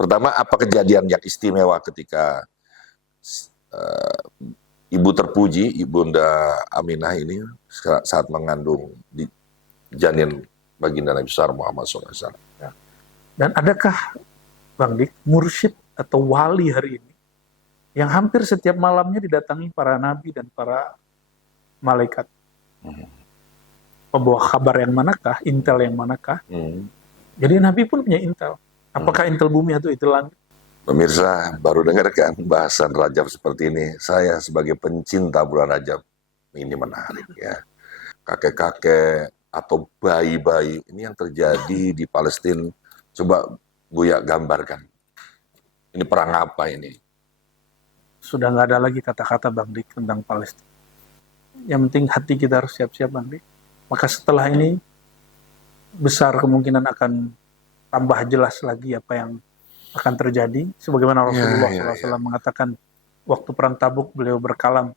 Pertama, apa kejadian yang istimewa ketika Ibu terpuji, Ibunda Aminah ini saat mengandung di janin baginda Nabi besar Muhammad SAW. Dan adakah Bang Dik, mursyid atau wali hari ini yang hampir setiap malamnya didatangi para nabi dan para malaikat? Pembawa kabar yang manakah? Intel yang manakah? Jadi Nabi pun punya intel. Apakah intel bumi atau intel langit? Pemirsa, baru dengarkan bahasan Rajab seperti ini. Saya sebagai pencinta bulan Rajab, ini menarik ya. Kakek-kakek atau bayi-bayi, ini yang terjadi di Palestina. Coba Buya gambarkan. Ini perang apa ini? Sudah nggak ada lagi kata-kata Bang Dik tentang Palestina. Yang penting hati kita harus siap-siap Bang Dik. Maka setelah ini, besar kemungkinan akan tambah jelas lagi apa yang akan terjadi. Sebagaimana Rasulullah SAW mengatakan, waktu perang Tabuk beliau berkalam,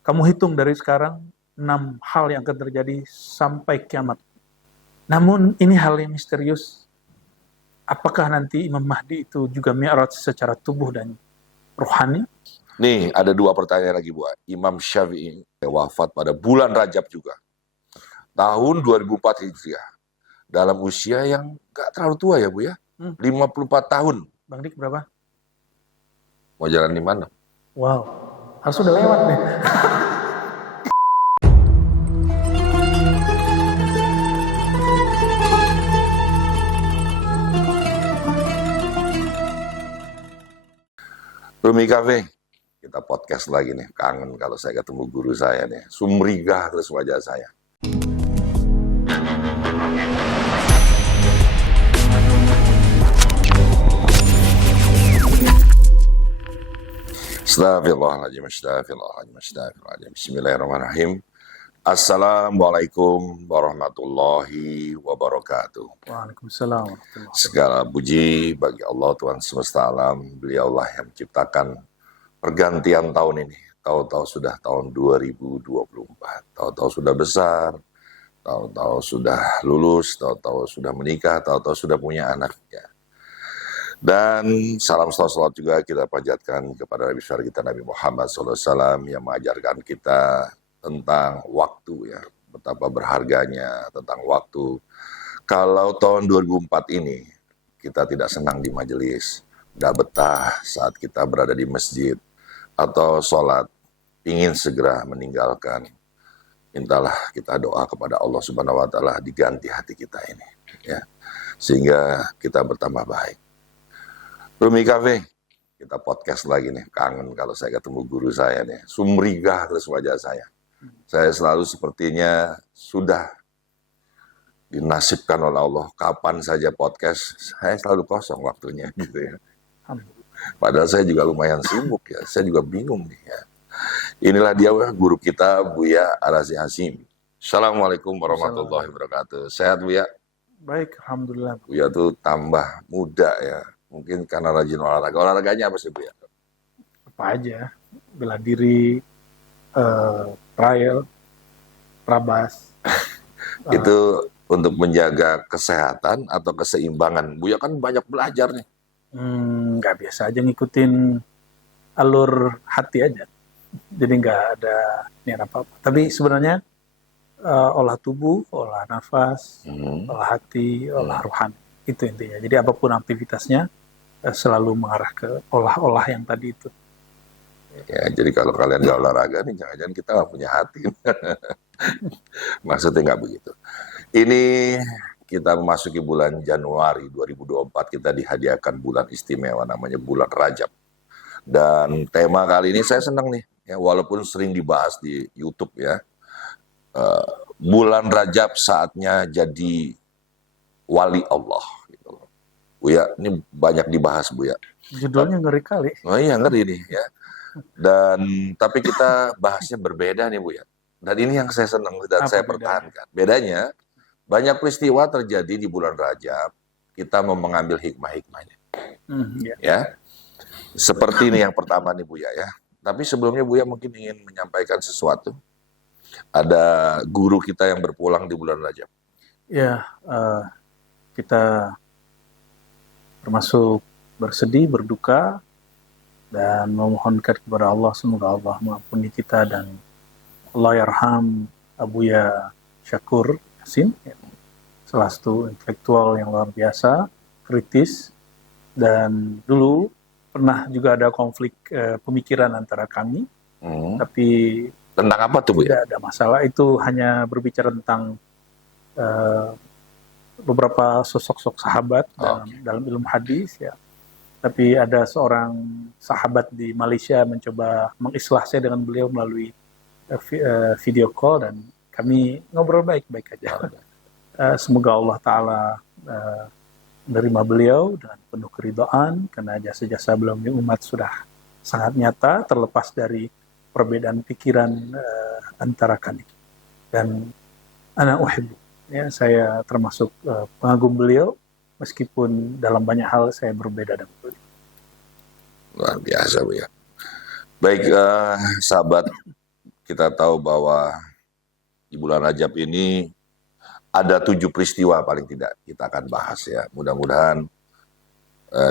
kamu hitung dari sekarang 6 hal yang akan terjadi sampai kiamat. Namun ini hal yang misterius. Apakah nanti Imam Mahdi itu juga mi'raj secara tubuh dan rohani? Nih, ada 2 pertanyaan lagi, Bu. Imam Syafi'i wafat pada bulan Rajab juga. Tahun 2004 Hijriah. Dalam usia yang gak terlalu tua ya, Bu ya. 54 tahun. Bang Dik berapa? Mau jalan di mana? Wow, harus sudah lewat nih. Rumi Cafe, kita podcast lagi nih. Kangen kalau saya ketemu guru saya nih. Sumringah terus wajah saya. Astagfirullahaladzim, astagfirullahaladzim, astagfirullahaladzim. Bismillahirrahmanirrahim. Assalamualaikum warahmatullahi wabarakatuh. Waalaikumsalam warahmatullahi wabarakatuh. Segala puji bagi Allah Tuhan semesta alam. Beliaulah yang menciptakan pergantian tahun ini. Tahu-tahu sudah tahun 2024. Tahu-tahu sudah besar. Tahu-tahu sudah lulus. Tahu-tahu sudah menikah. Tahu-tahu sudah punya anak. Ya. Dan salam salawat juga kita panjatkan kepada Nabi besar kita Nabi Muhammad SAW yang mengajarkan kita tentang waktu ya, betapa berharganya tentang waktu. Kalau tahun 2004 ini kita tidak senang di majelis, tidak betah saat kita berada di masjid atau sholat, ingin segera meninggalkan, mintalah kita doa kepada Allah Subhanahu Wa Taala diganti hati kita ini, ya, sehingga kita bertambah baik. Rumi Cafe, kita podcast lagi nih, kangen kalau saya ketemu guru saya nih, sumringah terus wajah saya. Saya selalu sepertinya sudah dinasibkan oleh Allah, kapan saja podcast, saya selalu kosong waktunya gitu ya. Padahal saya juga lumayan sibuk ya, saya juga bingung nih ya. Inilah dia guru kita, Buya Ar-Razi Hasyim. Assalamualaikum warahmatullahi wabarakatuh. Sehat Buya? Baik, alhamdulillah. Buya tuh tambah muda ya, mungkin karena rajin olahraga. Olahraganya apa sih Buya? Apa aja, bela diri, trial, trabas. Itu untuk menjaga kesehatan atau keseimbangan. Buya kan banyak belajar nih. Nggak, biasa aja ngikutin alur hati aja. Jadi nggak ada niat apa-apa. Tapi sebenarnya olah tubuh, olah nafas, olah hati, olah rohani. Itu intinya. Jadi apapun aktivitasnya selalu mengarah ke olah-olah yang tadi itu. Ya, jadi kalau kalian nggak olahraga nih, jangan-jangan kita nggak punya hati. Maksudnya nggak begitu. Ini kita memasuki bulan Januari 2024, kita dihadiahkan bulan istimewa namanya bulan Rajab. Dan tema kali ini saya senang nih, ya, walaupun sering dibahas di YouTube ya. Bulan Rajab saatnya jadi wali Allah. Gitu. Buya, ini banyak dibahas Buya. Judulnya ngeri kali. Oh iya, ngeri nih ya. Dan tapi kita bahasnya berbeda nih Bu ya. Dan ini yang saya senang dan saya pertahankan. Bedanya banyak peristiwa terjadi di bulan Rajab, kita mau mengambil hikmah-hikmahnya. Ya. Seperti ini yang pertama nih Buya ya. Tapi sebelumnya Buya mungkin ingin menyampaikan sesuatu. Ada guru kita yang berpulang di bulan Rajab. Ya, kita termasuk bersedih, berduka, dan memohonkan kepada Allah semoga Allah mengampuni kita dan Allah yarham Abuya Syakur Yasin, salah satu intelektual yang luar biasa, kritis, dan dulu pernah juga ada konflik pemikiran antara kami, tapi Tentang apa tuh, Bu? tidak ada masalah. Itu hanya berbicara tentang beberapa sosok-sosok sahabat dalam ilmu hadis, ya. Tapi ada seorang sahabat di Malaysia mencoba mengislah saya dengan beliau melalui video call, dan kami ngobrol baik-baik aja. Semoga Allah Ta'ala menerima beliau dengan penuh keridhaan, karena jasa-jasa beliau di umat sudah sangat nyata, terlepas dari perbedaan pikiran antara kami. Dan ana uhibbu, ya, saya termasuk pengagum beliau, meskipun dalam banyak hal saya berbeda dengan beliau. Luar biasa, Bu ya. Baik, sahabat, kita tahu bahwa di bulan Rajab ini ada 7 peristiwa paling tidak kita akan bahas ya. Mudah-mudahan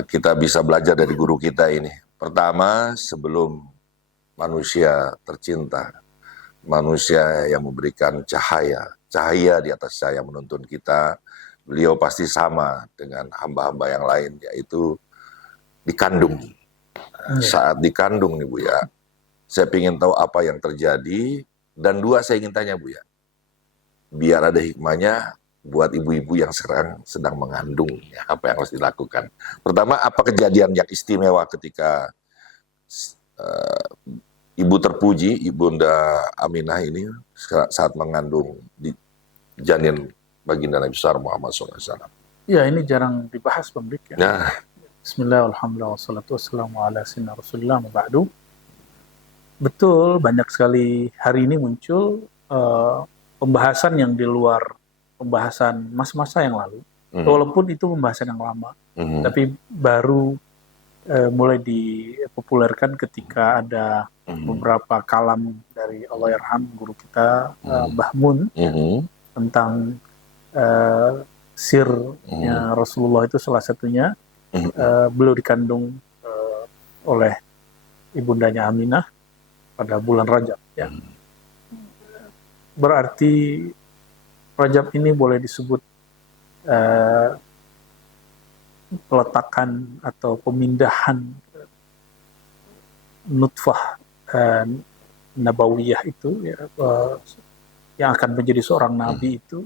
kita bisa belajar dari guru kita ini. Pertama, sebelum manusia tercinta, manusia yang memberikan cahaya di atas cahaya menuntun kita, beliau pasti sama dengan hamba-hamba yang lain, yaitu dikandung. Saat dikandung nih, Bu ya, saya ingin tahu apa yang terjadi, dan 2, saya ingin tanya, Bu ya, biar ada hikmahnya buat ibu-ibu yang sekarang sedang mengandung, ya, apa yang harus dilakukan. Pertama, apa kejadian yang istimewa ketika ibu terpuji, Ibunda Aminah ini saat mengandung di janin baginda Nabi besar Muhammad SAW? Ya, ini jarang dibahas, Bang Dik, ya. Nah, Bismillah, alhamdulillah, wassalatu wassalamu ala sayyidina Rasulullah, ba'du. Betul, banyak sekali hari ini muncul pembahasan yang di luar pembahasan masa-masa yang lalu. Walaupun itu pembahasan yang lama, tapi baru mulai dipopulerkan ketika ada beberapa kalam dari Allahyarham guru kita, Mbah Mun, tentang sirnya Rasulullah. Itu salah satunya, beliau dikandung oleh ibundanya Aminah pada bulan Rajab, ya. Berarti Rajab ini boleh disebut peletakan atau pemindahan nutfah nabawiyah itu, ya, yang akan menjadi seorang nabi itu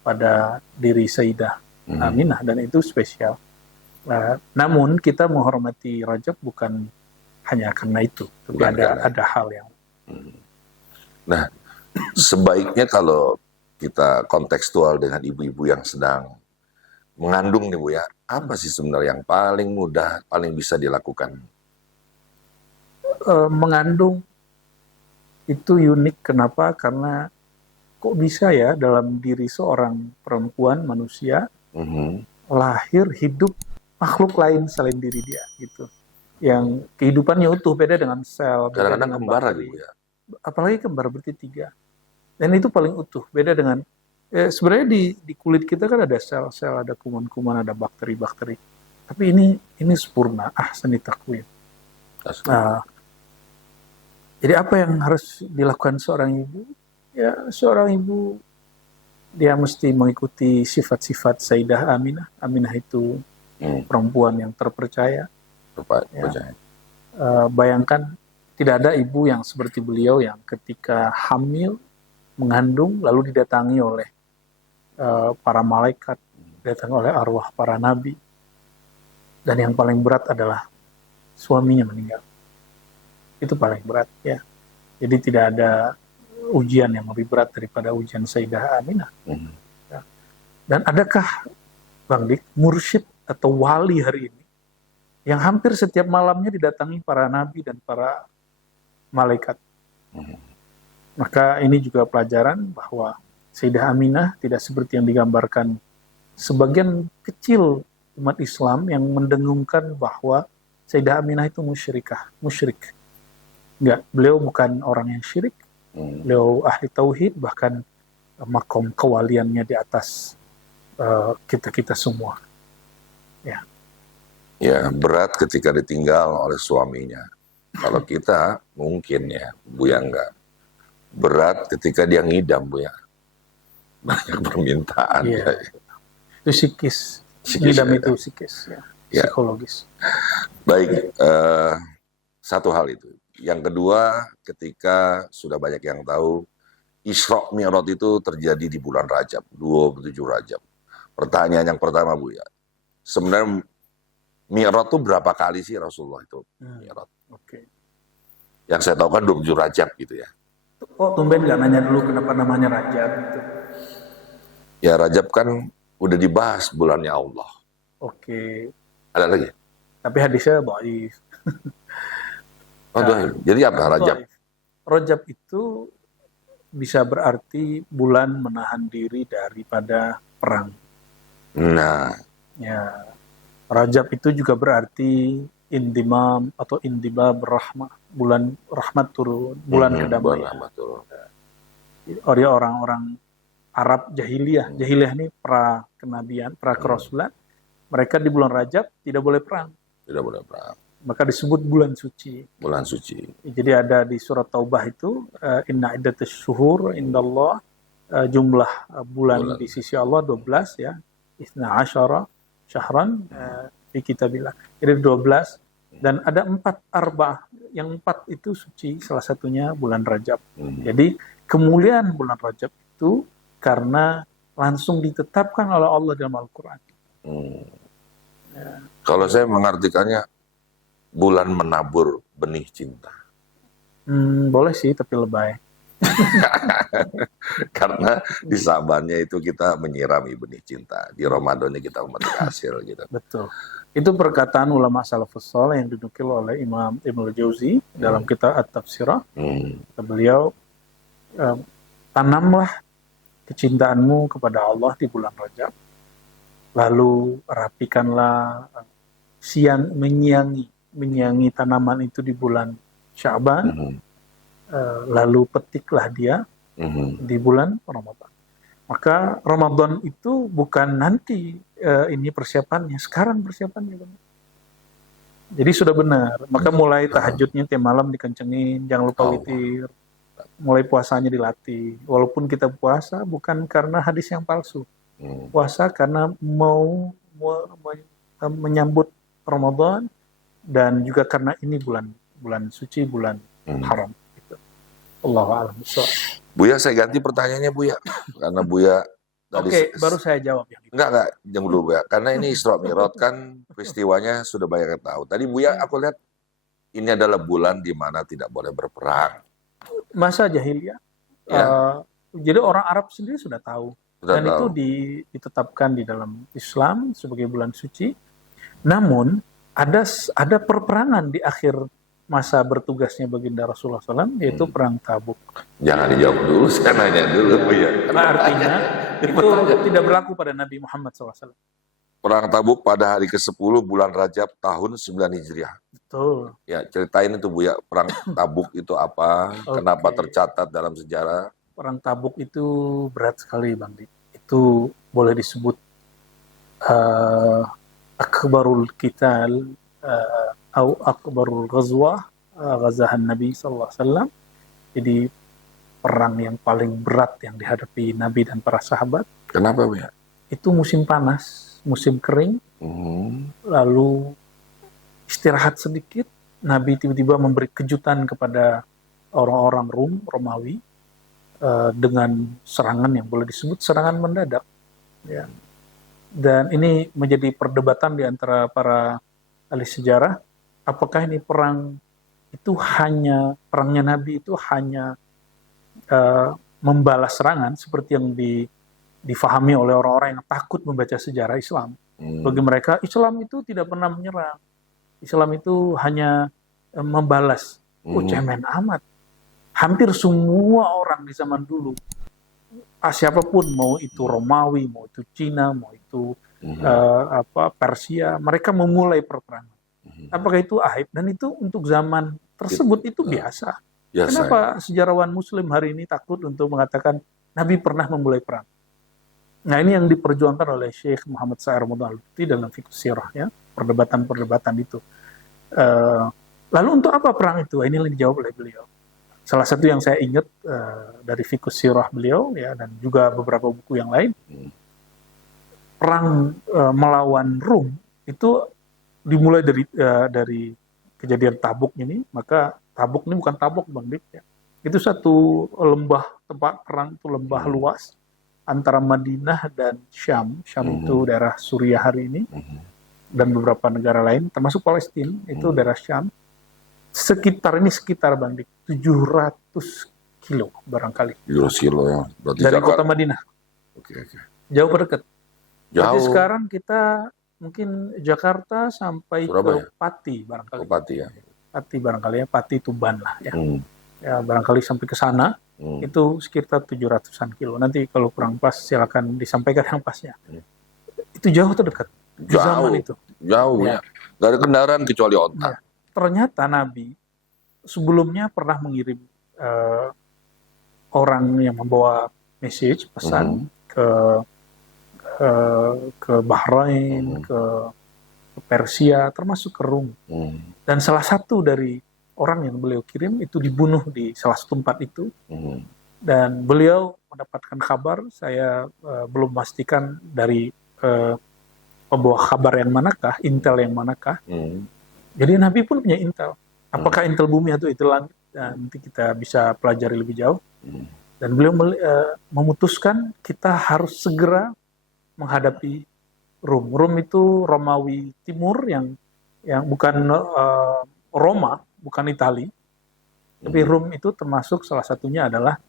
pada diri Sayyidah Aminah, dan itu spesial. Namun kita menghormati Rajab bukan hanya karena itu, tapi ada hal yang. Nah, sebaiknya kalau kita kontekstual dengan ibu-ibu yang sedang mengandung nih, Bu ya, apa sih sebenarnya yang paling mudah, paling bisa dilakukan? Mengandung itu unik, kenapa? Karena kok bisa ya dalam diri seorang perempuan manusia lahir hidup makhluk lain selain diri dia, gitu, yang kehidupannya utuh, beda dengan sel, beda Kadang-kadang dengan kembar bakteri. gitu ya. Apalagi kembar berarti 3, dan itu paling utuh, beda dengan sebenarnya di kulit kita kan ada sel-sel, ada kuman-kuman, ada bakteri-bakteri, tapi ini sempurna, ahsani takwim. Jadi apa yang harus dilakukan seorang ibu? Ya, seorang ibu dia mesti mengikuti sifat-sifat Sayyidah Aminah. Aminah itu perempuan yang terpercaya. Ya. Bayangkan tidak ada ibu yang seperti beliau yang ketika hamil, mengandung, lalu didatangi oleh para malaikat, didatangi oleh arwah para nabi, dan yang paling berat adalah suaminya meninggal. Itu paling berat, ya. Jadi tidak ada ujian yang lebih berat daripada ujian Sayyidah Aminah. Ya. Dan adakah, Bang Dik, mursyid atau wali hari ini yang hampir setiap malamnya didatangi para nabi dan para malaikat? Maka ini juga pelajaran bahwa Sayyidah Aminah tidak seperti yang digambarkan sebagian kecil umat Islam yang mendengungkan bahwa Sayyidah Aminah itu musyrik. Enggak, beliau bukan orang yang syirik. Beliau ahli tauhid, bahkan makom kewaliannya di atas kita-kita semua. Ya. Ya, berat ketika ditinggal oleh suaminya. Kalau kita mungkin ya, Buya enggak. Berat ketika dia ngidam, Buya. Banyak permintaan. Iya, Ya. itu psikis. Psikis, Ngidam ya. itu psikis, ya. Ya. Psikologis. Baik, satu hal itu. Yang kedua, ketika sudah banyak yang tahu, Isra Mi'raj itu terjadi di bulan Rajab, 27 Rajab. Pertanyaan yang pertama, Buya. Sebenarnya Mi'raj itu berapa kali sih Rasulullah itu Mi'raj? Oke. Yang saya tahu kan 27 Rajab gitu ya. Oh, tumben nggak nanya dulu kenapa namanya Rajab gitu. Ya Rajab kan udah dibahas bulannya Allah. Oke. Ada lagi? Tapi hadisnya dhaif. Oh, jadi apa Rajab? Dhaif. Rajab itu bisa berarti bulan menahan diri daripada perang. Nah, Ya. Rajab itu juga berarti indimam atau indibab rahmah, bulan rahmat turun, bulan bulan kedamaian. rahmat turun. Orang-orang Arab jahiliyah, jahiliyah ini pra kenabian, pra kerasulan, mereka di bulan Rajab tidak boleh perang, Tidak boleh perang. maka disebut bulan suci. Bulan suci. Jadi ada di surat Taubah itu inna iddatus syuhur indallah, jumlah bulan di sisi Allah 12 ya, isna asyara syahran di kitabillah. Jadi 12 dan ada 4 arba'ah, yang 4 itu suci, salah satunya bulan Rajab. Jadi kemuliaan bulan Rajab itu karena langsung ditetapkan oleh Allah dalam Al-Quran. Kalau saya mengartikannya bulan menabur benih cinta. Boleh sih, tapi lebay. Karena di Sabannya itu kita menyirami benih cinta. Di Ramadannya kita memetik hasil gitu. Betul. Itu perkataan ulama salafus saleh yang dinukil oleh Imam Ibnu Jauzi dalam kitab At-Tafsirah. Beliau tanamlah kecintaanmu kepada Allah di bulan Rajab. Lalu rapikanlah menyiangi tanaman itu di bulan Sya'ban. Lalu petiklah dia di bulan Ramadan. Maka Ramadan itu bukan nanti ini persiapannya, sekarang persiapannya. Jadi sudah benar. Maka mulai tahajudnya tiap malam dikencengin, jangan lupa witir. Mulai puasanya dilatih. Walaupun kita puasa bukan karena hadis yang palsu. Puasa karena mau menyambut Ramadan dan juga karena ini bulan suci, bulan haram. Allahu a'lam. Buya, saya ganti pertanyaannya Buya, karena Buya tadi. Oke, baru saya jawab yang itu. Enggak, jangan dulu Buya, karena ini Isra Mi'raj kan peristiwanya sudah banyak yang tahu. Tadi Buya aku lihat ini adalah bulan di mana tidak boleh berperang. Masa jahiliyah. Ya. Jadi orang Arab sendiri sudah tahu. Dan tahu. itu ditetapkan di dalam Islam sebagai bulan suci. Namun ada perperangan di akhir masa bertugasnya baginda Rasulullah SAW, yaitu perang Tabuk. Jangan dijawab dulu, saya nanya dulu ya. Nah, artinya itu tidak berlaku pada Nabi Muhammad SAW. Perang Tabuk pada hari ke-10 bulan Rajab tahun 9 Hijriah. Betul. Ya, ceritain itu Buya, perang Tabuk itu apa, kenapa tercatat dalam sejarah? Perang Tabuk itu berat sekali Bang Dik. Itu boleh disebut akbarul qital atau akbarul ghazwah, ghazahan Nabi SAW. Jadi perang yang paling berat yang dihadapi Nabi dan para sahabat. Kenapa Buya? Itu musim panas, musim kering, lalu istirahat sedikit, Nabi tiba-tiba memberi kejutan kepada orang-orang Romawi dengan serangan yang boleh disebut serangan mendadak. Ya. Dan ini menjadi perdebatan di antara para ahli sejarah, apakah ini perangnya Nabi itu hanya membalas serangan seperti yang difahami oleh orang-orang yang takut membaca sejarah Islam. Bagi mereka, Islam itu tidak pernah menyerang. Islam itu hanya membalas. Cemen amat. Hampir semua orang di zaman dulu, siapapun, mau itu Romawi, mau itu Cina, mau itu Persia, mereka memulai perperangan. Apakah itu aib? Dan itu untuk zaman tersebut itu biasa. Kenapa sejarawan Muslim hari ini takut untuk mengatakan Nabi pernah memulai perang? Nah, ini yang diperjuangkan oleh Syekh Muhammad Sa'ir Mudalti dalam Fiqh Sirah, ya. perdebatan itu. Lalu untuk apa perang itu? Ini yang dijawab oleh beliau. Salah satu yang saya ingat dari Fiqhus Sirah beliau, ya, dan juga beberapa buku yang lain, perang melawan Rum itu dimulai dari kejadian Tabuk ini. Maka Tabuk ini bukan Tabuk, Bang Dik, ya. Itu satu lembah, tempat perang itu lembah luas antara Madinah dan Syam. Syam itu daerah Suriah hari ini, dan beberapa negara lain, termasuk Palestina, itu daerah Syam. Sekitar Bang Dik, 700 kilo barangkali. 700 kilo ya. Berarti Dari Jakarta. kota Madinah. Oke. Jauh apa dekat? Jadi Jauh. sekarang kita mungkin Jakarta sampai Surabaya. ke Pati barangkali. Bupati ya. Pati barangkali ya, Pati Tuban lah ya. Ya barangkali sampai ke sana itu sekitar 700-an kilo. Nanti kalau kurang pas silakan disampaikan yang pasnya. Itu jauh atau dekat? Di zaman itu. Jauh ya. Gak ada kendaraan kecuali onta. Ya. Ternyata Nabi sebelumnya pernah mengirim orang yang membawa message, pesan ke Bahrain, ke Persia, termasuk ke Rum. Dan salah satu dari orang yang beliau kirim itu dibunuh di salah satu tempat itu. Dan beliau mendapatkan kabar, saya belum memastikan dari pembawa kabar yang manakah, intel yang manakah. Jadi Nabi pun punya intel. Apakah intel bumi atau intel langit? Nanti kita bisa pelajari lebih jauh. Dan beliau memutuskan kita harus segera menghadapi Rum. Rum itu Romawi Timur yang bukan Roma, bukan Itali. Tapi Rum itu termasuk salah satunya adalah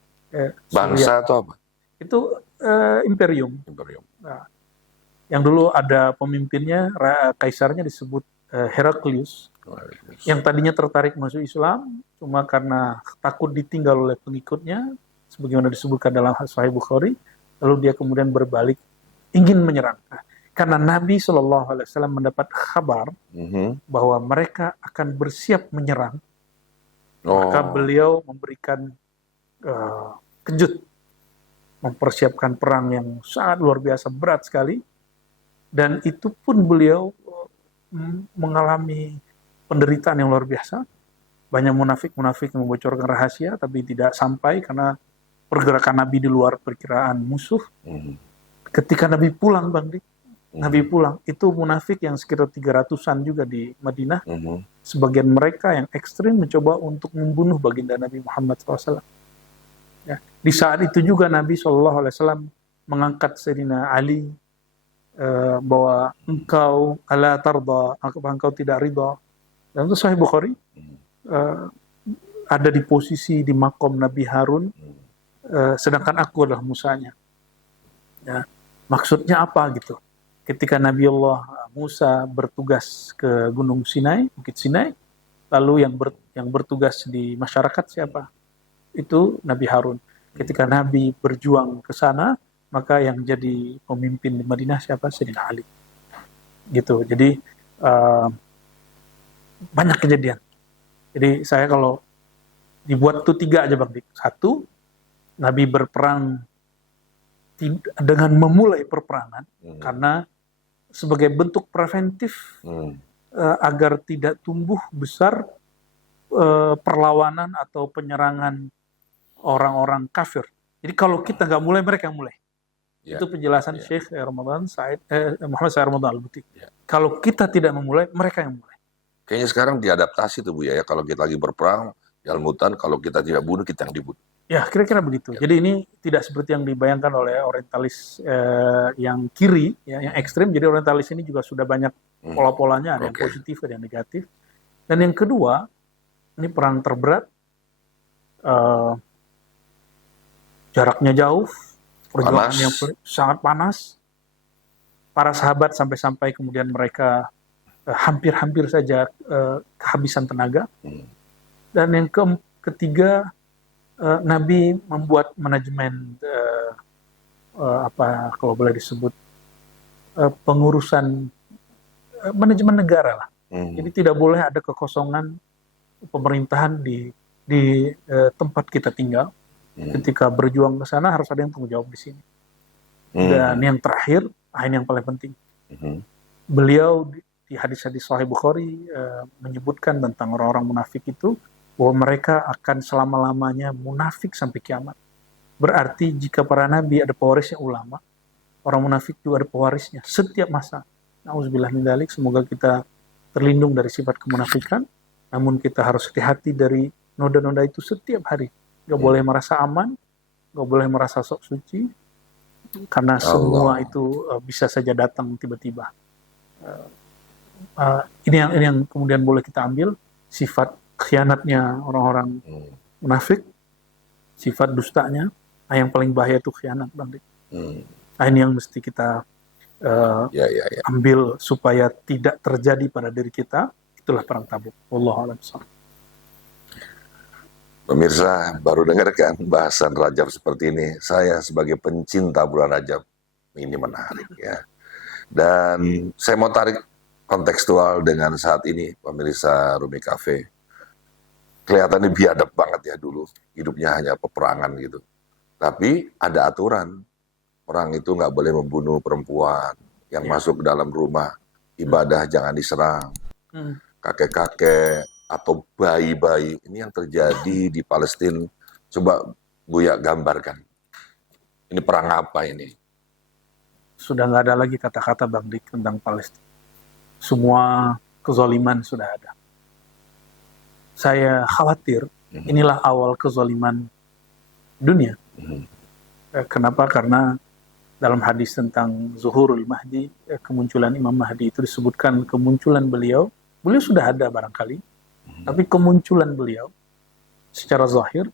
bangsa atau apa? Itu imperium. Nah, yang dulu ada pemimpinnya, kaisarnya disebut Heraklius, yang tadinya tertarik masuk Islam, cuma karena takut ditinggal oleh pengikutnya, sebagaimana disebutkan dalam Sahih Bukhari, lalu dia kemudian berbalik ingin menyerang. Nah, karena Nabi SAW mendapat kabar bahwa mereka akan bersiap menyerang, maka beliau memberikan kejut, mempersiapkan perang yang sangat luar biasa, berat sekali, dan itu pun beliau mengalami penderitaan yang luar biasa. Banyak munafik yang membocorkan rahasia, tapi tidak sampai karena pergerakan Nabi di luar perkiraan musuh. Ketika Nabi pulang, Bang Dik, Nabi pulang, itu munafik yang sekitar 300-an juga di Madinah. Sebagian mereka yang ekstrim mencoba untuk membunuh baginda Nabi Muhammad SAW. Ya. Di saat itu juga Nabi SAW mengangkat Sayyidina Ali, bahwa engkau ala tarda, engkau tidak ridha. Dan itu Sahih Bukhari, ada di posisi di makom Nabi Harun, sedangkan aku adalah Musanya. Ya. Maksudnya apa gitu? Ketika Nabi Allah Musa bertugas ke Gunung Sinai, Bukit Sinai, lalu yang bertugas di masyarakat siapa? Itu Nabi Harun. Ketika Nabi berjuang ke sana, maka yang jadi pemimpin di Madinah siapa? Sayyidina Ali. Gitu. Jadi banyak kejadian. Jadi saya kalau dibuat tuh 3 aja, Bang Dik. 1, Nabi berperang dengan memulai perperangan karena sebagai bentuk preventif agar tidak tumbuh besar perlawanan atau penyerangan orang-orang kafir. Jadi kalau kita nggak mulai, mereka yang mulai. Itu penjelasan Syekh Muhammad Said Ramadan Al-Buti. Kalau kita tidak memulai, mereka yang mulai. Kayaknya sekarang diadaptasi tuh Bu ya, kalau kita lagi berperang, dalam hutan, kalau kita tidak bunuh, kita yang dibunuh. Ya, kira-kira begitu. Jadi ini tidak seperti yang dibayangkan oleh orientalis yang kiri, ya, yang ekstrim. Jadi orientalis ini juga sudah banyak pola-polanya, ada yang positif, ada yang negatif. Dan yang kedua, ini perang terberat, jaraknya jauh, perjuangan yang sangat panas. Para sahabat sampai-sampai kemudian mereka hampir-hampir saja kehabisan tenaga. Dan yang ketiga, Nabi membuat manajemen kalau boleh disebut pengurusan manajemen negara lah. Jadi tidak boleh ada kekosongan pemerintahan di tempat kita tinggal. Ketika berjuang ke sana harus ada yang tanggung jawab di sini. Dan yang terakhir, ini yang paling penting. Beliau di hadis-hadis Sahih Bukhari menyebutkan tentang orang-orang munafik itu bahwa mereka akan selama-lamanya munafik sampai kiamat. Berarti jika para nabi ada pewarisnya ulama, orang munafik juga ada pewarisnya setiap masa. Nauzubillah min dzalik, semoga kita terlindung dari sifat kemunafikan, namun kita harus hati-hati dari noda-noda itu setiap hari. Gak boleh merasa aman, gak boleh merasa sok suci, karena semua itu bisa saja datang tiba-tiba. Ini yang kemudian boleh kita ambil, sifat khianatnya orang-orang munafik, sifat dustanya. Yang paling bahaya itu khianat, Bang Dik. Ini yang mesti kita ambil supaya tidak terjadi pada diri kita. Itulah perang Tabuk. Wallahu a'lam. Pemirsa, baru dengarkan bahasan Rajab seperti ini. Saya sebagai pencinta bulan Rajab, ini menarik ya. Dan saya mau tarik kontekstual dengan saat ini, pemirsa Rumi Cafe. Kelihatannya biadab banget ya dulu, hidupnya hanya peperangan gitu. Tapi ada aturan, orang itu nggak boleh membunuh perempuan yang masuk ke dalam rumah, ibadah jangan diserang, kakek-kakek atau bayi-bayi. Ini yang terjadi di Palestina. Coba Buya gambarkan, ini perang apa ini? Sudah nggak ada lagi kata-kata Bang Dik tentang Palestina. Semua kezaliman sudah ada. Saya khawatir inilah awal kezaliman dunia. Kenapa? Karena dalam hadis tentang Zuhurul Mahdi, kemunculan Imam Mahdi itu disebutkan kemunculan beliau sudah ada barangkali, tapi kemunculan beliau secara zahir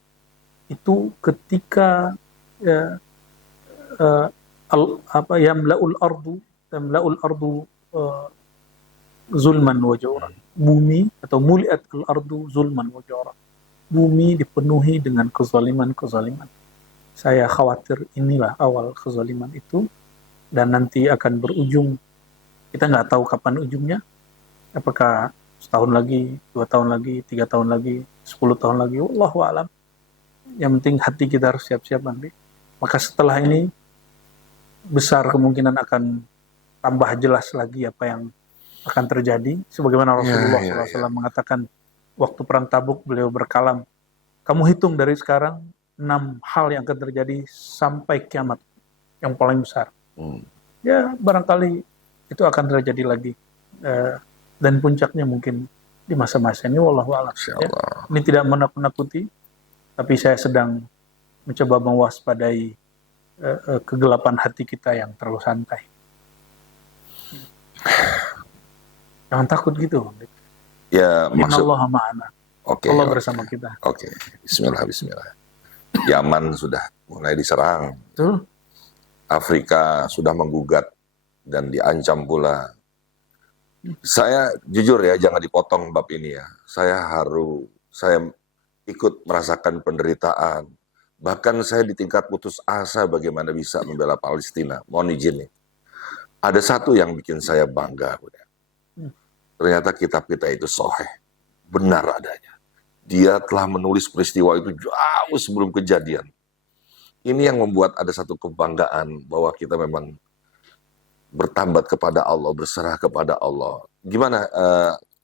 itu ketika yamla'ul ardu zulman wa jawra. Bumi atau muliat al-ardu zulman wa jawra. Bumi dipenuhi dengan kezaliman-kezaliman. Saya khawatir inilah awal kezaliman itu, dan nanti akan berujung. Kita nggak tahu kapan ujungnya. Apakah setahun lagi, 2 tahun lagi, 3 tahun lagi, 10 tahun lagi, wallahu a'lam. Yang penting hati kita harus siap-siap nanti. Maka setelah ini besar kemungkinan akan tambah jelas lagi apa yang akan terjadi. Sebagaimana Rasulullah SAW mengatakan waktu perang Tabuk, beliau berkalam, kamu hitung dari sekarang 6 hal yang akan terjadi sampai kiamat yang paling besar. Ya barangkali itu akan terjadi lagi. Dan puncaknya mungkin di masa-masa ini, wallahu a'lam. Ya. Ini tidak menakut-nakuti, tapi saya sedang mencoba mewaspadai kegelapan hati kita yang terlalu santai. Jangan takut gitu. Ya, maksud Allah ma'ana. Allah bersama kita. Bismillah. Yaman sudah mulai diserang. Betul. Afrika sudah menggugat dan diancam pula. Saya jujur ya, jangan dipotong bab ini ya. Saya ikut merasakan penderitaan. Bahkan saya di tingkat putus asa bagaimana bisa membela Palestina. Mohon izin nih. Ada satu yang bikin saya bangga. Ternyata kitab kita itu sahih. Benar adanya. Dia telah menulis peristiwa itu jauh sebelum kejadian. Ini yang membuat ada satu kebanggaan bahwa kita memang bertambat kepada Allah, berserah kepada Allah. Gimana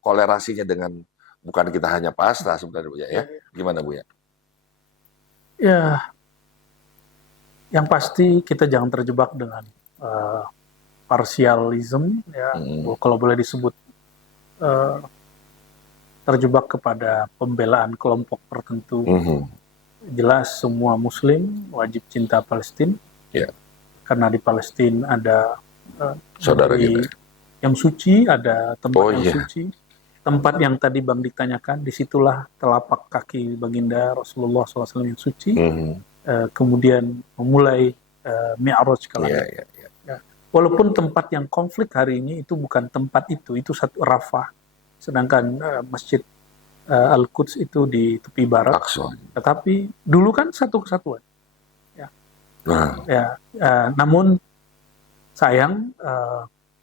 kolerasinya dengan, bukan kita hanya pasrah sebenarnya Bu ya? Gimana Bu ya? Ya, yang pasti kita jangan terjebak dengan partialism, ya, kalau boleh disebut terjebak kepada pembelaan kelompok tertentu. Jelas semua Muslim wajib cinta Palestina, karena di Palestina ada saudara kita yang suci, ada tempat yang suci. Tempat yang tadi Bang ditanyakan, disitulah telapak kaki baginda Rasulullah SAW yang suci. Kemudian memulai Mi'raj ke langit. Ya. Walaupun tempat yang konflik hari ini itu bukan tempat itu satu Rafah. Sedangkan Masjid Al-Quds itu di tepi barat. Tetapi dulu kan satu kesatuan. Namun sayang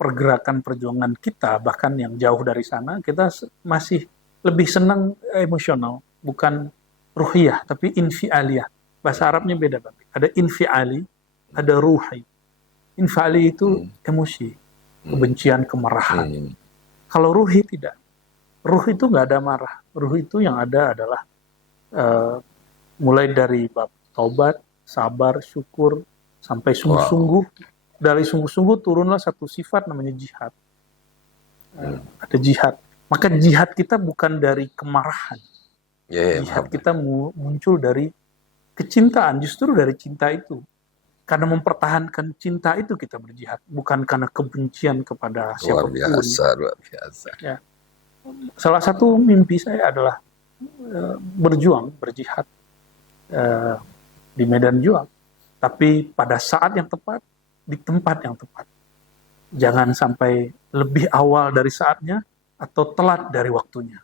pergerakan perjuangan kita, bahkan yang jauh dari sana, kita masih lebih senang emosional, bukan ruhiyah, tapi infialiyah. Bahasa Arabnya beda, Bang. Ada infiali, ada ruhi. Infiali itu emosi, kebencian, kemarahan. Kalau ruhi tidak. Ruh itu nggak ada marah. Ruh itu yang ada adalah eh, mulai dari bab taubat, sabar, syukur, sampai Wow. sungguh-sungguh. Dari sungguh-sungguh turunlah satu sifat namanya jihad. Ada jihad. Maka jihad kita bukan dari kemarahan. Ya, Jihad paham. kita muncul dari kecintaan, justru dari cinta itu. Karena mempertahankan cinta itu kita berjihad, bukan karena kebencian kepada Luar siapapun. biasa, luar biasa. Ya. Salah satu mimpi saya adalah berjuang, berjihad di medan juang. Tapi pada saat yang tepat, di tempat yang tepat. Jangan sampai lebih awal dari saatnya atau telat dari waktunya.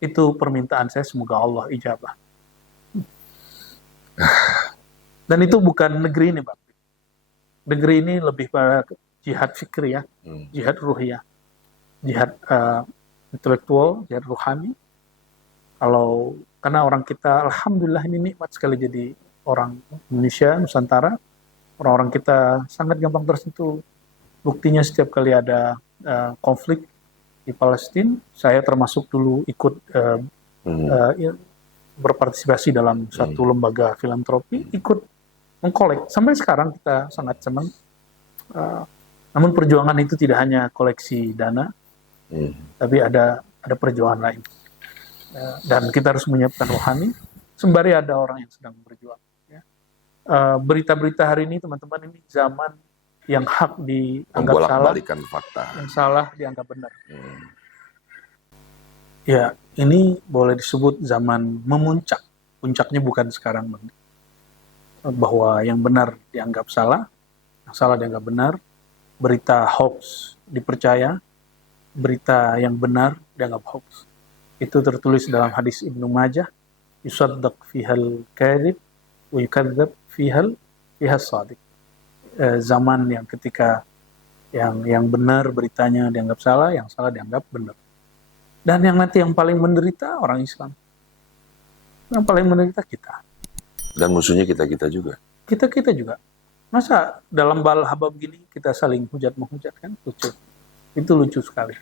Itu permintaan saya, semoga Allah ijabah. Dan itu bukan negeri ini, Pak. Negeri ini lebih pada jihad fikri ya, jihad ruhiyah, jihad intelektual, jihad rohani. Karena orang kita, alhamdulillah ini nikmat sekali jadi orang Indonesia, Nusantara. Orang-orang kita sangat gampang tersentuh. Buktinya setiap kali ada konflik di Palestina, saya termasuk dulu ikut berpartisipasi dalam satu lembaga filantropi, ikut mengkolek. Sampai sekarang kita sangat senang. Namun perjuangan itu tidak hanya koleksi dana, tapi ada perjuangan lain. Dan kita harus menyiapkan rohani, sembari ada orang yang sedang berjuang. Ya. Berita-berita hari ini, teman-teman, ini zaman yang hak dianggap salah, Membolak-balikan fakta. yang salah dianggap benar. Ya, ini boleh disebut zaman memuncak. Puncaknya bukan sekarang, Bang. Bahwa yang benar dianggap salah, yang salah dianggap benar, berita hoax dipercaya, berita yang benar dianggap hoax. Itu tertulis dalam hadis Ibnu Majah, yusaddaq fihal kadhib wa yukadzdzab fihal shadiq. Zaman yang ketika yang benar beritanya dianggap salah, yang salah dianggap benar. Dan yang nanti yang paling menderita orang Islam. Yang paling menderita kita. Dan musuhnya kita-kita juga. Kita juga. Masa dalam bal haba begini kita saling hujat-menghujat, kan? Lucu. Itu lucu sekali.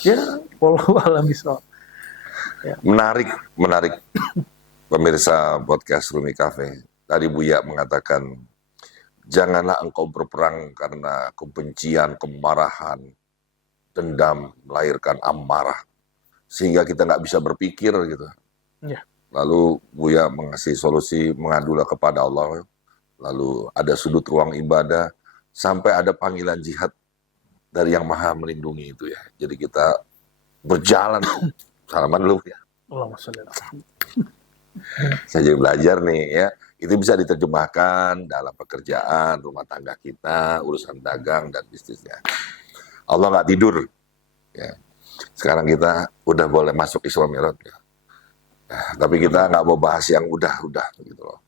Ya, wallahu a'lam bishawab. Ya. Menarik. Pemirsa podcast Rumi Cafe. Tadi Buya mengatakan, janganlah engkau berperang karena kebencian, kemarahan, dendam, melahirkan amarah. Sehingga kita nggak bisa berpikir gitu. Ya. Lalu Buya mengasih solusi, mengadulah kepada Allah. Lalu ada sudut ruang ibadah, sampai ada panggilan jihad dari yang maha melindungi itu ya. Jadi kita berjalan. Salaman dulu ya. Allahumma sholli ala Muhammad. Saya jadi belajar nih ya. Itu bisa diterjemahkan dalam pekerjaan, rumah tangga kita, urusan dagang dan bisnisnya. Allah nggak tidur. Ya. Sekarang kita udah boleh masuk Isra Mi'raj. Ya. Nah, tapi kita nggak mau bahas yang udah gitu loh.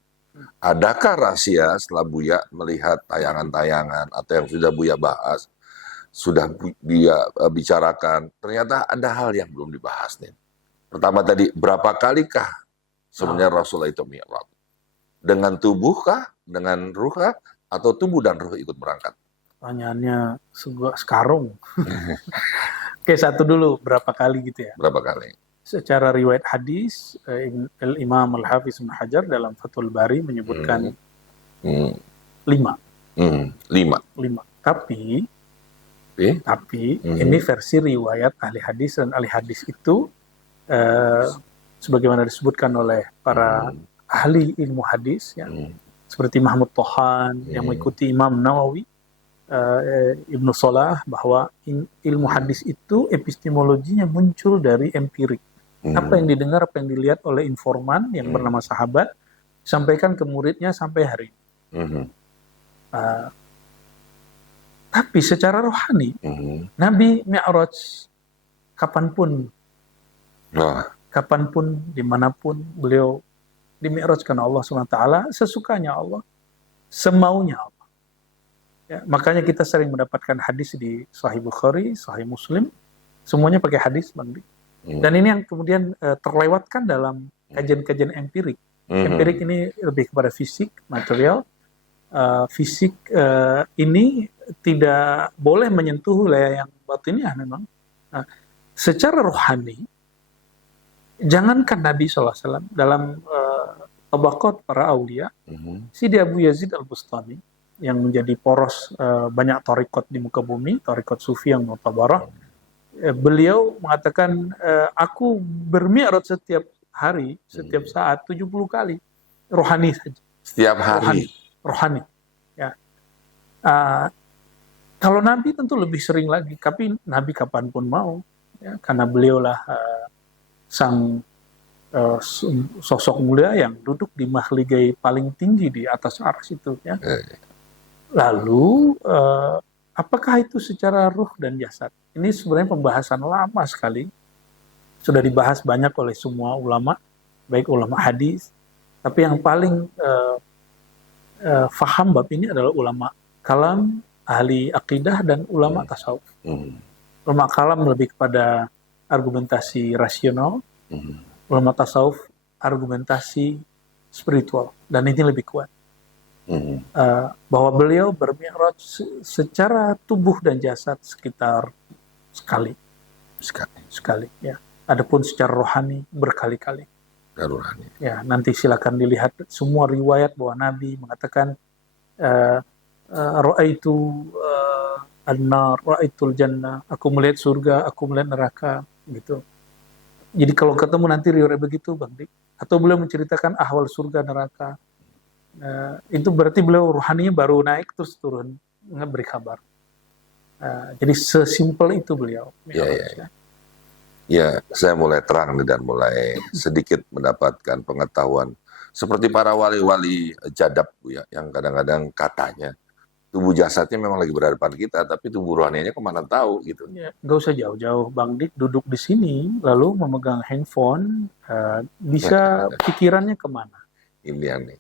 Adakah rahasia setelah Buya melihat tayangan-tayangan atau yang sudah Buya bahas, sudah Buya bicarakan, ternyata ada hal yang belum dibahas nih. Pertama tadi, berapa kalikah sebenarnya Rasulullah itu Mi'raj? Dengan tubuhkah, dengan ruhkah, atau tubuh dan ruh ikut berangkat? Pertanyaannya sekarung. Oke, satu dulu, berapa kali gitu ya? Berapa kali? Secara riwayat hadis, Imam Al-Hafiz Ibnu Hajar dalam Fathul Bari menyebutkan 5. 5. Tapi ini versi riwayat ahli hadis, dan ahli hadis itu sebagaimana disebutkan oleh para ahli ilmu hadis ya, seperti Mahmud Tohan yang mengikuti Imam Nawawi, Ibnu Salah, bahwa ilmu hadis itu epistemologinya muncul dari empirik. Apa yang didengar, apa yang dilihat oleh informan yang bernama sahabat, sampaikan ke muridnya sampai hari ini. Tapi secara rohani, Nabi Mi'raj kapanpun, dimanapun, beliau di-mi'rajkan Allah SWT, sesukanya Allah, semaunya Allah. Ya, makanya kita sering mendapatkan hadis di Sahih Bukhari, Sahih Muslim, semuanya pakai hadis, Bang Di. Dan ini yang kemudian terlewatkan dalam kajian-kajian empirik. Empirik ini lebih kepada fisik, material. Fisik ini tidak boleh menyentuh wilayah yang batiniah memang. Nah, secara rohani, jangankan Nabi SAW dalam tabaqat para aulia, Sidi Abu Yazid Al-Bustami yang menjadi poros banyak tarekat di muka bumi, tarekat sufi yang mu'tabarah, beliau mengatakan, aku bermi'raj setiap hari, setiap saat 70 kali, rohani saja. Setiap hari. Rohani. Ya. Kalau Nabi tentu lebih sering lagi, tapi Nabi kapanpun mau, ya, karena beliaulah sang sosok mulia yang duduk di mahligai paling tinggi di atas arsy itu. Ya. Lalu, apakah itu secara ruh dan jasad? Ini sebenarnya pembahasan lama sekali, sudah dibahas banyak oleh semua ulama, baik ulama hadis, tapi yang paling faham bab ini adalah ulama kalam, ahli akidah, dan ulama tasawuf. Ulama kalam lebih kepada argumentasi rasional, ulama tasawuf argumentasi spiritual, dan ini lebih kuat. Bahwa beliau bermi'raj secara tubuh dan jasad sekitar sekali. Ya. Adapun secara rohani berkali-kali. Ya, nanti silakan dilihat semua riwayat bahwa Nabi mengatakan ra'aitu an-nar, ra'aitul jannah, aku melihat surga, aku melihat neraka, gitu. Jadi kalau ketemu nanti riwayat begitu, Bang Dik, atau beliau menceritakan ahwal surga neraka, itu berarti beliau rohaninya baru naik terus turun beri kabar. Jadi sesimpel itu beliau. Ya, saya mulai terang dan mulai sedikit mendapatkan pengetahuan seperti para wali-wali jadab, Bu, ya, yang kadang-kadang katanya tubuh jasadnya memang lagi berhadapan kita, tapi tubuh rohaninya kemana tahu gitu. Ya, nggak usah jauh-jauh, Bang Dik duduk di sini lalu memegang handphone, bisa pikirannya kemana? Ini yang nih.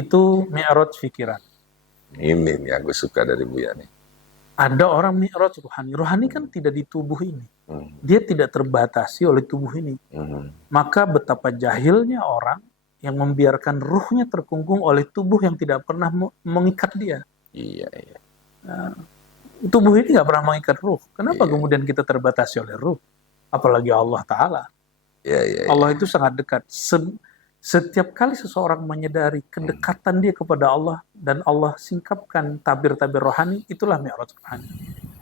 Itu mi'raj pikiran. Ini nih aku suka dari Buya nih. Ada orang mi'raj rohani. Rohani kan tidak di tubuh ini. Dia tidak terbatasi oleh tubuh ini. Maka betapa jahilnya orang yang membiarkan ruhnya terkungkung oleh tubuh yang tidak pernah mengikat dia. Iya. Tubuh ini nggak pernah mengikat ruh. Kenapa kemudian kita terbatasi oleh ruh? Apalagi Allah Ta'ala. Allah itu sangat dekat. Setiap kali seseorang menyadari kedekatan dia kepada Allah dan Allah singkapkan tabir-tabir rohani, itulah mi'raj rohani.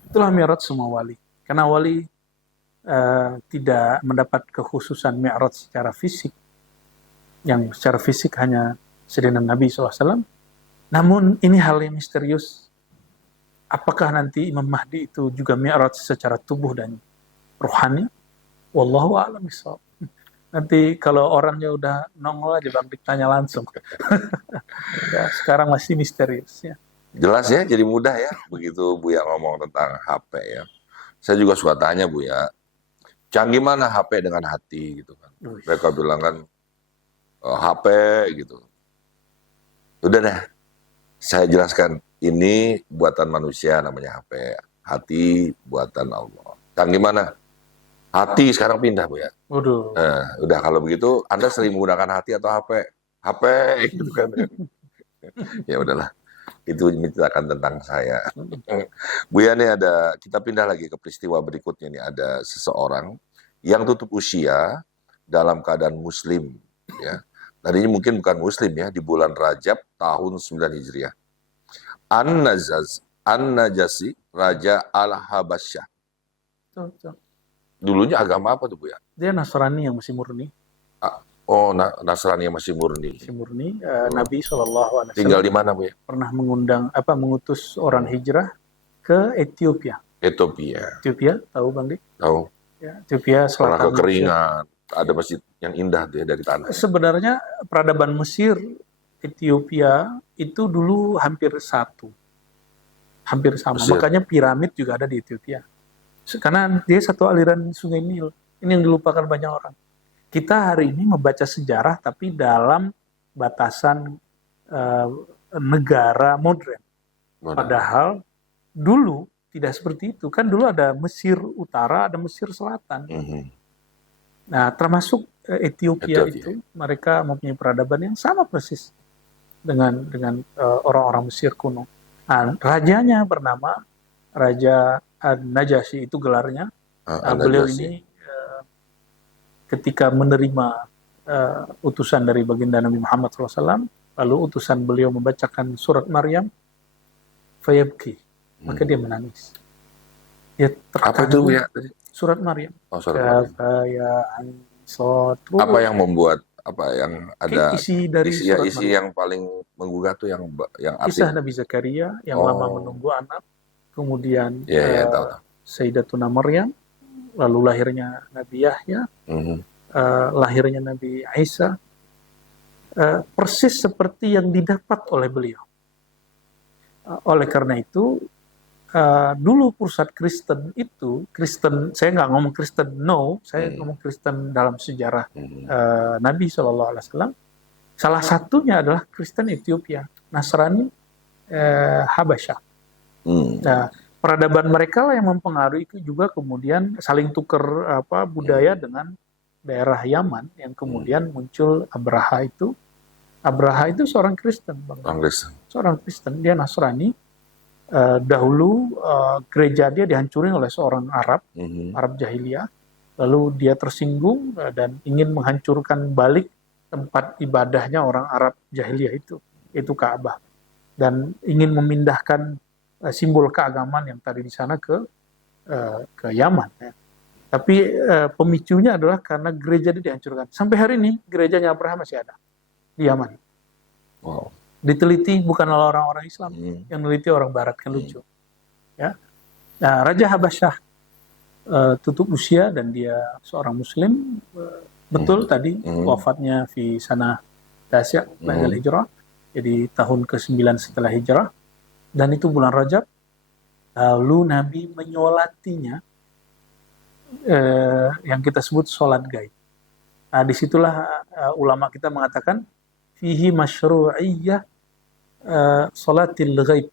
Itulah mi'raj semua wali. Karena wali tidak mendapat kekhususan mi'raj secara fisik, yang secara fisik hanya Sayyidina Nabi SAW. Namun ini hal yang misterius. Apakah nanti Imam Mahdi itu juga mi'raj secara tubuh dan rohani? Wallahu a'lam bishawab. Nanti kalau orangnya udah nongol aja Bang Dik tanya langsung. Ya, sekarang masih misterius ya. Jelas ya, jadi mudah ya begitu Buya ngomong tentang HP ya. Saya juga suka tanya Buya, canggih mana HP dengan hati gitu kan. Mereka bilang kan HP gitu. Udah deh, saya jelaskan, ini buatan manusia namanya HP. Hati buatan Allah. Canggih mana? Hati sekarang pindah, Bu ya. Udah kalau begitu, Anda sering menggunakan hati atau HP? HP gitu kan. Ya udahlah, itu menceritakan tentang saya. Bu ya, nih kita pindah lagi ke peristiwa berikutnya nih. Ada seseorang yang tutup usia dalam keadaan muslim. Ya. Tadinya mungkin bukan muslim ya, di bulan Rajab tahun 9 Hijriah. An-Najasi, Raja Al-Habasyah. Dulunya agama apa tuh Bu ya? Dia Nasrani yang masih murni. Nasrani yang masih murni. Nabi SAW tinggal di mana Bu ya? Pernah mengutus orang hijrah ke Ethiopia. Ethiopia, tahu Bang Dik? Tahu. Ya, Ethiopia selatan. Pernah kekeringan, ada masjid yang indah tuh ya dari tanah. Sebenarnya peradaban Mesir, Ethiopia itu dulu hampir sama. Mesir. Makanya piramid juga ada di Ethiopia. Karena dia satu aliran sungai Nil. Ini yang dilupakan banyak orang. Kita hari ini membaca sejarah tapi dalam batasan negara modern. Padahal dulu tidak seperti itu. Kan dulu ada Mesir Utara, ada Mesir Selatan. Nah, termasuk Ethiopia itu, mereka mempunyai peradaban yang sama persis dengan orang-orang Mesir kuno. Nah, rajanya bernama Raja An-Najasyi, itu gelarnya. Anda Beliau jelasin. ini ketika menerima utusan dari baginda Nabi Muhammad SAW, lalu utusan beliau membacakan surat Maryam, fayabki, maka dia menangis. Dia Apa itu terkagum. ya tadi? Surat Maryam. Oh, surat Maryam. Apa yang membuat yang ada Isi dari surat isi Maryam. yang paling menggugah tuh yang Kisah artinya Nabi Zakaria yang lama menunggu anak, kemudian tahu. Sayyidatuna Maryam, lalu lahirnya Nabi Yahya, lahirnya Nabi Isa, persis seperti yang didapat oleh beliau. Oleh karena itu, dulu pusat Kristen itu, saya nggak ngomong Kristen saya ngomong Kristen dalam sejarah Nabi SAW. Salah satunya adalah Kristen Ethiopia, Nasrani Habasyah. Nah, peradaban mereka lah yang mempengaruhi itu juga, kemudian saling tukar budaya dengan daerah Yaman yang kemudian muncul Abraha itu. Abraha itu seorang Kristen, seorang Kristen, dia Nasrani. Dahulu gereja dia dihancurin oleh seorang Arab jahiliyah, lalu dia tersinggung dan ingin menghancurkan balik tempat ibadahnya orang Arab jahiliyah itu Ka'bah, dan ingin memindahkan simbol keagamaan yang tadi di sana ke Yaman. Ya. Tapi pemicunya adalah karena gereja dia dihancurkan. Sampai hari ini gerejanya Abraham masih ada di Yaman. Wow. Diteliti bukan oleh orang-orang Islam, yang meneliti orang Barat, kan lucu. Ya. Nah, Raja Habasyah tutup usia dan dia seorang Muslim. Betul tadi wafatnya di sana Tasya ba'dal hijrah, jadi tahun ke-9 setelah hijrah, dan itu bulan Rajab. Lalu Nabi menyolatinya yang kita sebut sholat gaib. Nah, disitulah ulama kita mengatakan fihi masyru'iyyah sholatil ghaib.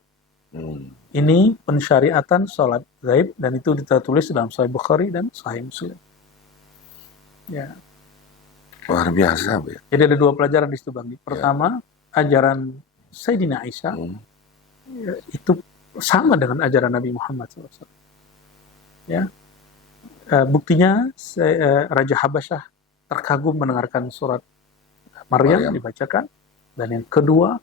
Ini pensyariatan sholat gaib, dan itu ditulis dalam Sahih Bukhari dan Sahih Muslim. Ya. Luar biasa, Bu. Jadi ada 2 pelajaran di situ, Bang. Pertama, ajaran Sayyidina Aisyah itu sama dengan ajaran Nabi Muhammad SAW. Ya. Buktinya Raja Habasyah terkagum mendengarkan surat Maryam dibacakan, dan yang kedua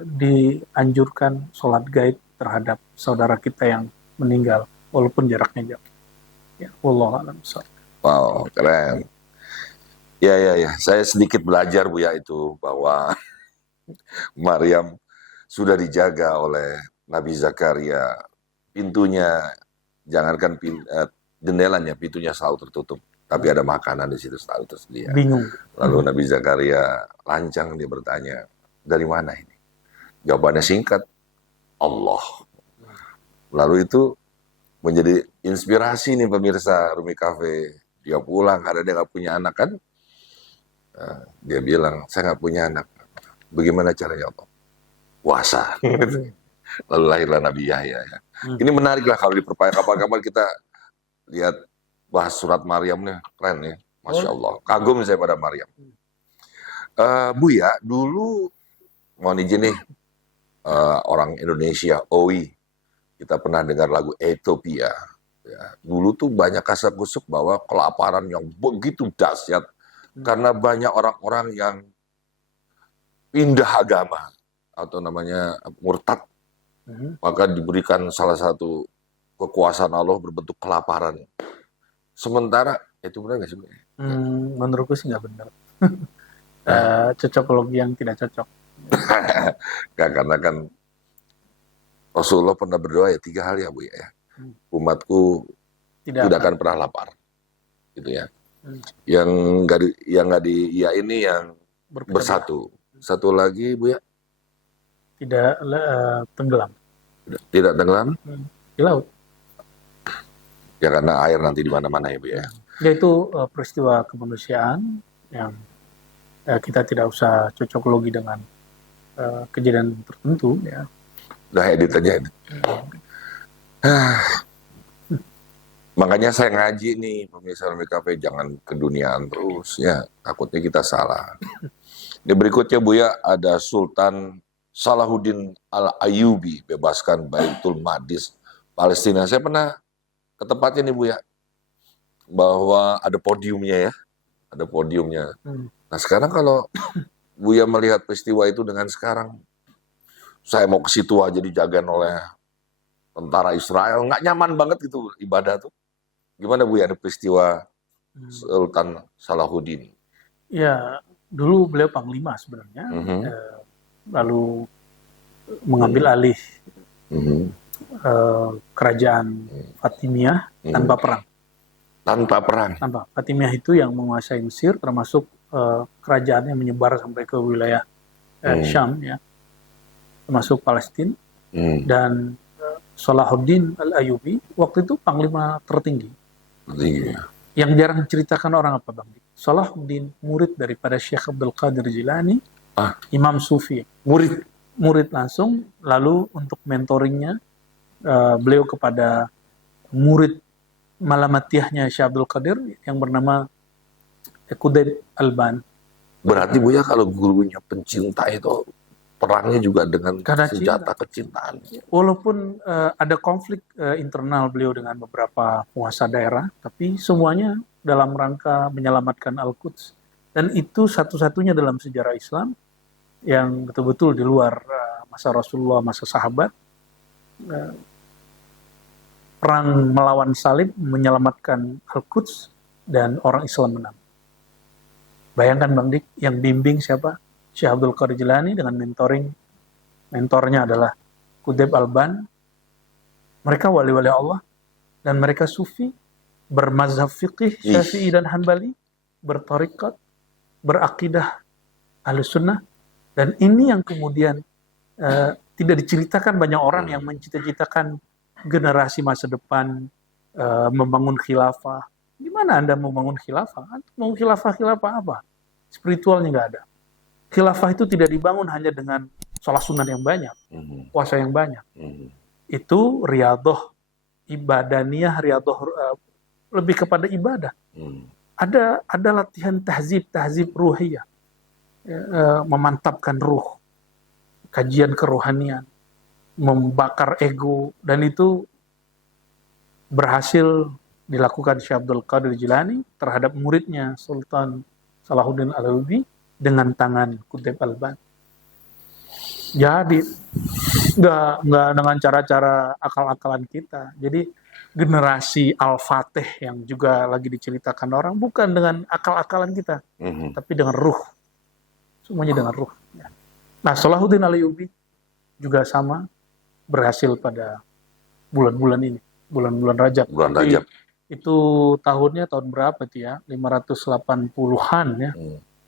dianjurkan sholat gaib terhadap saudara kita yang meninggal walaupun jaraknya jauh. Ya, wallahu a'lam. Wow, keren. Ya. Saya sedikit belajar, Bu, ya, itu bahwa Maryam sudah dijaga oleh Nabi Zakaria. Pintunya, jangankan jendelanya, pintunya selalu tertutup. Tapi ada makanan di situ selalu tersedia. Bingung. Lalu Nabi Zakaria lancang, dia bertanya, dari mana ini? Jawabannya singkat, Allah. Lalu itu menjadi inspirasi nih pemirsa Rumi Cafe. Dia pulang karena dia nggak punya anak kan. Dia bilang, saya nggak punya anak. Bagaimana caranya, Allah? Puasa. Lalu lahirlah Nabi Yahya. Ya. Ini menarik lah kalau di kapal-kapal kita lihat bahas surat Maryam nih, keren ya. Masya Allah. Kagum saya pada Maryam. Bu ya, dulu mohon izin nih, orang Indonesia, OI, kita pernah dengar lagu Ethiopia. Ya, dulu tuh banyak kasak-kusuk bahwa kelaparan yang begitu dahsyat karena banyak orang-orang yang pindah agama atau namanya murtad, maka diberikan salah satu kekuasaan Allah berbentuk kelaparan. Sementara itu benar nggak sih? Menurutku sih nggak benar. Cocokologi yang tidak cocok. Nggak, karena kan Rasulullah pernah berdoa ya 3 hal ya, Bu ya. Umatku tidak akan pernah lapar, gitu ya. Yang nggak ini yang bersatu. Satu lagi, Bu ya. Tidak tenggelam. Tidak tenggelam? Di laut. Ya karena air nanti di mana-mana ya, Bu ya. Yaitu peristiwa kemanusiaan yang kita tidak usah cocokologi dengan kejadian tertentu ya. Udah edit aja. Makanya saya ngaji nih pemirsa Rumi Cafe, jangan keduniaan terus ya, takutnya kita salah. Di berikutnya, Bu ya, ada Sultan Salahuddin Al-Ayyubi bebaskan Baitul Maqdis Palestina. Saya pernah ke tempatnya nih Buya, bahwa ada podiumnya ya, ada podiumnya. Nah sekarang kalau Buya melihat peristiwa itu dengan sekarang, saya mau ke situ aja dijagain oleh tentara Israel, nggak nyaman banget gitu ibadah tuh. Gimana Buya ada peristiwa Sultan Salahuddin? Ya, dulu beliau panglima sebenarnya, Mhm, lalu mengambil alih mhm, kerajaan Fatimiyah tanpa perang. Tanpa perang. Tanpa Fatimiyah itu yang menguasai Mesir, termasuk kerajaan yang menyebar sampai ke wilayah Syam, ya, termasuk Palestina. Dan Salahuddin Al-Ayyubi waktu itu panglima tertinggi. Yang jarang diceritakan orang apa Bang? Salahuddin murid daripada Syekh Abdul Qadir Jilani, Imam Sufi. Murid langsung, lalu untuk mentoringnya beliau kepada murid malamatiyahnya Syekh Abdul Qadir yang bernama Qudayb Alban. Berarti Buya kalau gurunya pencinta itu perangnya juga dengan Karena senjata kecintaan. Walaupun ada konflik internal beliau dengan beberapa penguasa daerah, tapi semuanya dalam rangka menyelamatkan Al-Quds. Dan itu satu-satunya dalam sejarah Islam yang betul-betul di luar masa Rasulullah, masa sahabat, perang melawan salib, menyelamatkan Al-Quds, dan orang Islam menang. Bayangkan Bang Dik, yang bimbing siapa? Syekh Abdul Qadir Jilani dengan mentornya adalah Qudayb Alban. Mereka wali-wali Allah dan mereka sufi, bermazhab fiqih Syafi'i dan Hanbali, bertarikat, berakidah Ahlussunnah, dan ini yang kemudian tidak diceritakan banyak orang yang mencita-citakan generasi masa depan membangun khilafah. Gimana Anda membangun khilafah? Mau khilafah apa? Spiritualnya nggak ada. Khilafah itu tidak dibangun hanya dengan sholat sunat yang banyak, puasa yang banyak. Itu riadoh ibadaniyah, riadoh lebih kepada ibadah. Ada latihan tahzib ruhiyah, memantapkan ruh, kajian kerohanian, membakar ego, dan itu berhasil dilakukan Syekh Abdul Qadir Jilani terhadap muridnya Sultan Salahuddin Al-Ayyubi dengan tangan Qudayb Alban. Jadi nggak dengan cara-cara akal-akalan kita. Jadi generasi Al-Fatih yang juga lagi diceritakan orang bukan dengan akal-akalan kita, tapi dengan ruh. Semuanya dengan ruh. Nah, Salahuddin Al-Ayyubi juga sama, berhasil pada bulan-bulan ini, bulan-bulan Rajab. Bulan Rajab. Itu tahunnya tahun berapa itu ya? 580-an ya.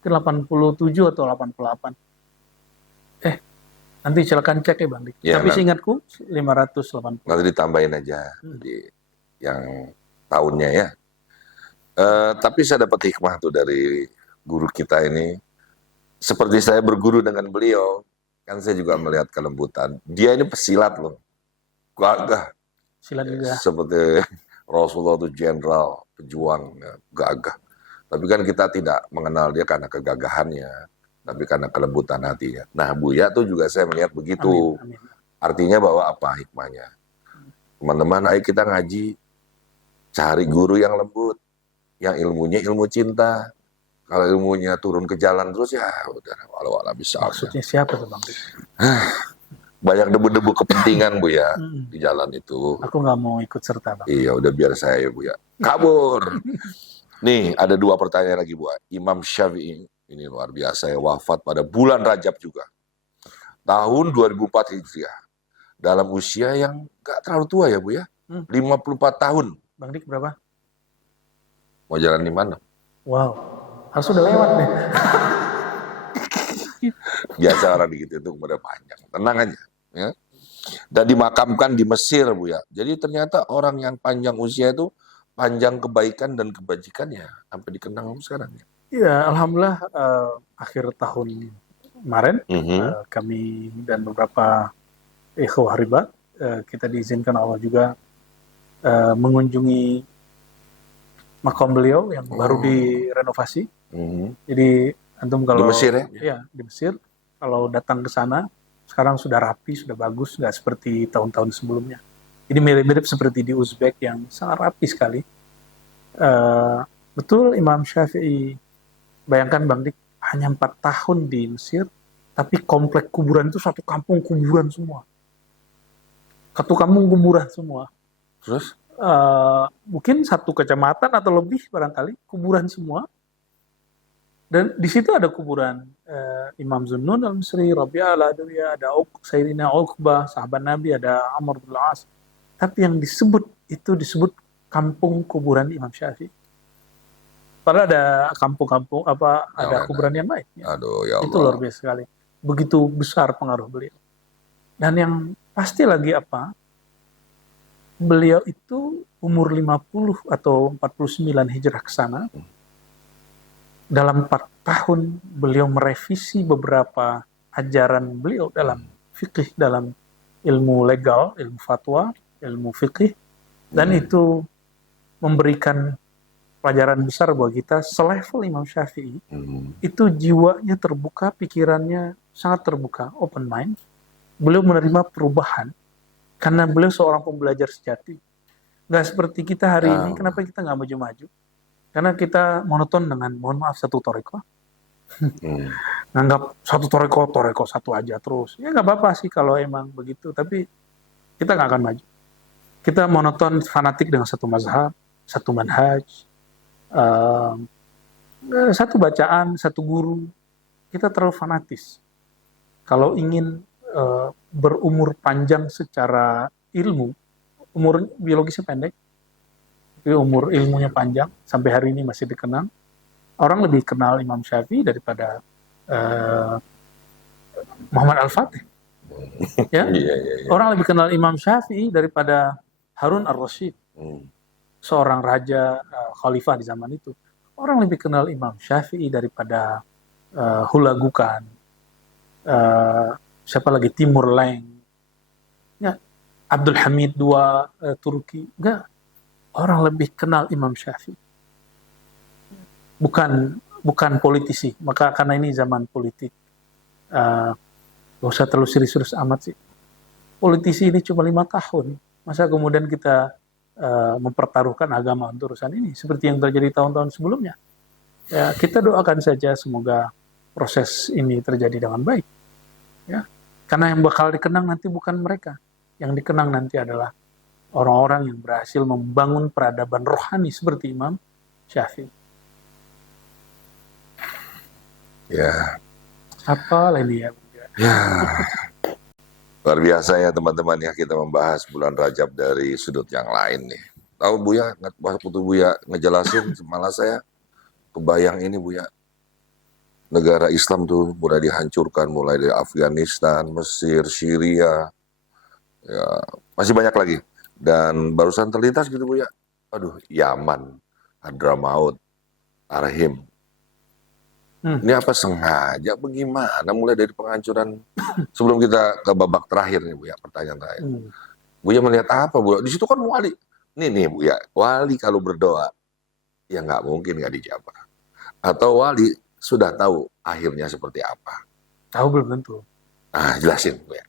Itu 87 atau 88. Nanti silakan cek ya Bang Dik. Ya, tapi seingatku 580. Nanti ditambahin aja di yang tahunnya ya. Tapi saya dapat hikmah tuh dari guru kita ini. Seperti saya berguru dengan beliau, kan saya juga melihat kelembutan. Dia ini pesilat loh. Gagah. Silat juga. Seperti Rasulullah itu jenderal, pejuang, ya, gagah. Tapi kan kita tidak mengenal dia karena kegagahannya, tapi karena kelembutan hatinya. Nah, Buya tuh juga saya melihat begitu. Amin. Artinya bahwa apa hikmahnya? Teman-teman, ayo kita ngaji, cari guru yang lembut, yang ilmunya ilmu cinta. Kalau ilmunya turun ke jalan terus ya udah walau bisa. Maksudnya siapa tuh Bang? Banyak debu-debu kepentingan Bu ya di jalan itu. Aku nggak mau ikut serta Bang. Iya udah biar saya Bu ya. Kabur. Nih ada 2 pertanyaan lagi Bu. Imam Syafi'i ini luar biasa ya, wafat pada bulan Rajab juga. Tahun 2004 Hijriah. Dalam usia yang gak terlalu tua ya Bu ya. 54 tahun. Bang Dik berapa? Mau jalan di mana? Wow. Harus udah lewat nih. Biasa orang dikit itu umurnya panjang. Tenang aja. Ya. Dan dimakamkan di Mesir Bu ya. Jadi ternyata orang yang panjang usia itu panjang kebaikan dan kebajikannya sampai dikenang sekarang. Iya, alhamdulillah akhir tahun kemarin kami dan beberapa ikhwah ribat kita diizinkan Allah juga mengunjungi makam beliau yang baru direnovasi. Jadi antum kalau di Mesir ya? Iya, di Mesir. Kalau datang ke sana sekarang sudah rapi, sudah bagus, nggak seperti tahun-tahun sebelumnya. Jadi mirip-mirip seperti di Uzbek yang sangat rapi sekali. Betul Imam Syafi'i, bayangkan Bang Dik, hanya 4 tahun di Mesir, tapi komplek kuburan itu satu kampung kuburan semua. Satu kampung kuburan semua. Terus? Mungkin satu kecamatan atau lebih barangkali, kuburan semua. Dan di situ ada kuburan Imam Zunnun al-Misri, Rabi'ah al-Adawiyah, ada Sayyidina Uqbah, sahabat Nabi, ada Amr bin As. Tapi yang disebut kampung kuburan Imam Syafi'i. Padahal ada kampung-kampung ada kuburan yang lain. Ya. Aduh, ya Allah. Itu luar biasa sekali. Begitu besar pengaruh beliau. Dan yang pasti lagi beliau itu umur 50 atau 49 hijrah ke sana. Dalam 4 tahun beliau merevisi beberapa ajaran beliau dalam fikih, dalam ilmu legal, ilmu fatwa, ilmu fikih, dan itu memberikan pelajaran besar buat kita. Selevel Imam Syafi'i, itu jiwanya terbuka, pikirannya sangat terbuka, open mind. Beliau menerima perubahan karena beliau seorang pembelajar sejati. Nggak seperti kita hari ini. Kenapa kita nggak maju-maju? Karena kita monoton dengan, mohon maaf, satu toriko. Nganggap satu toriko satu aja terus. Ya nggak apa-apa sih kalau emang begitu, tapi kita nggak akan maju. Kita monoton, fanatik dengan satu mazhab, satu manhaj, satu bacaan, satu guru. Kita terlalu fanatis. Kalau ingin berumur panjang secara ilmu, umur biologisnya pendek, umur ilmunya panjang, sampai hari ini masih dikenang. Orang lebih kenal Imam Syafi'i daripada Muhammad Al-Fatih. Ya? Orang lebih kenal Imam Syafi'i daripada Harun Ar-Rasyid, seorang raja khalifah di zaman itu. Orang lebih kenal Imam Syafi'i daripada Hulagukan, siapa lagi, Timur Leng, ya, Abdul Hamid II Turki. Enggak. Orang lebih kenal Imam Syafi'i. Bukan politisi. Maka karena ini zaman politik, gak usah terlalu serius-serius amat sih. Politisi ini cuma 5 tahun. Masa kemudian kita mempertaruhkan agama untuk urusan ini, seperti yang terjadi tahun-tahun sebelumnya. Ya, kita doakan saja semoga proses ini terjadi dengan baik. Ya, karena yang bakal dikenang nanti bukan mereka. Yang dikenang nanti adalah orang-orang yang berhasil membangun peradaban rohani seperti Imam Syafi'i. Ya. Apa lagi ya? Ya. Luar biasa ya teman-teman ya, kita membahas bulan Rajab dari sudut yang lain nih. Tahu Buya, waktu Buya ngejelasin, malah saya kebayang ini Buya. Negara Islam tuh mulai dihancurkan, mulai dari Afghanistan, Mesir, Syria, ya masih banyak lagi. Dan barusan terlintas gitu Bu ya, aduh, Yaman, Hadramaut, Arhim. Ini apa sengaja bagaimana mulai dari penghancuran? Sebelum kita ke babak terakhir nih Bu ya, pertanyaan terakhir. Bu ya melihat apa Bu? Di situ kan wali. Nih Bu ya, wali kalau berdoa ya nggak mungkin nggak dijawab. Atau wali sudah tahu akhirnya seperti apa? Tahu belum tentu. Jelasin Bu ya.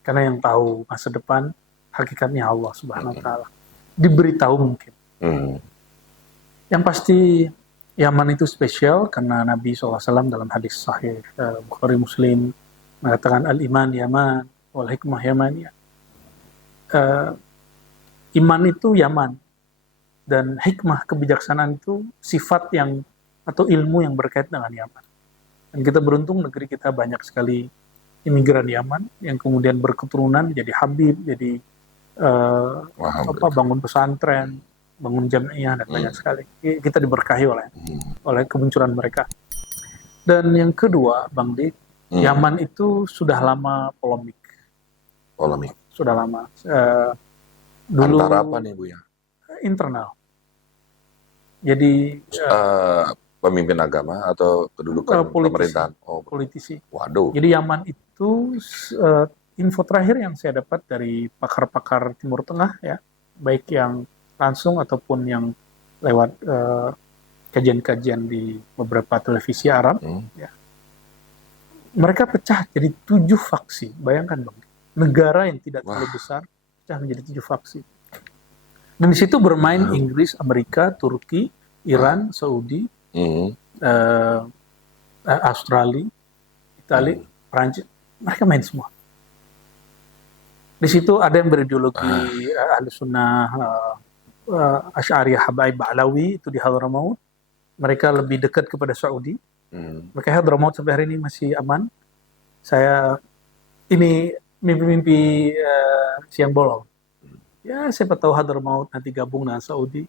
Karena yang tahu masa depan hakikatnya Allah Subhanahu wa Ta'ala. Diberitahu mungkin. Yang pasti Yaman itu spesial karena Nabi SAW dalam hadis sahih Bukhari Muslim mengatakan al-iman Yaman wal hikmah Yaman. Iman itu Yaman dan hikmah, kebijaksanaan itu sifat yang atau ilmu yang berkait dengan Yaman. Dan kita beruntung negeri kita banyak sekali imigran Yaman yang kemudian berketurunan jadi Habib, jadi bangun pesantren, bangun jamiah, dan banyak sekali. Kita diberkahi oleh kemunculan mereka. Dan yang kedua, Bang Dik, Yaman itu sudah lama polemik. Sudah lama. Dulu antara apa nih Bu ya? Internal. Jadi pemimpin agama atau kedudukan pemerintahan? Politisi. Waduh. Jadi Yaman itu info terakhir yang saya dapat dari pakar-pakar Timur Tengah ya, baik yang langsung ataupun yang lewat kajian-kajian di beberapa televisi Arab, ya. Mereka pecah jadi 7 faksi. Bayangkan Bang, negara yang tidak terlalu besar, pecah menjadi 7 faksi. Dan di situ bermain Inggris, Amerika, Turki, Iran, Saudi, Australia, Italia, Prancis, mereka main semua. Di situ ada yang berideologi ahli sunnah, Asy'ariyah Habaib Ba'lawi itu di Hadramaut. Mereka lebih dekat kepada Saudi. Mereka Hadramaut sampai hari ini masih aman. Saya ini mimpi-mimpi siang bolong. Ya, siapa tahu Hadramaut nanti gabung dengan Saudi.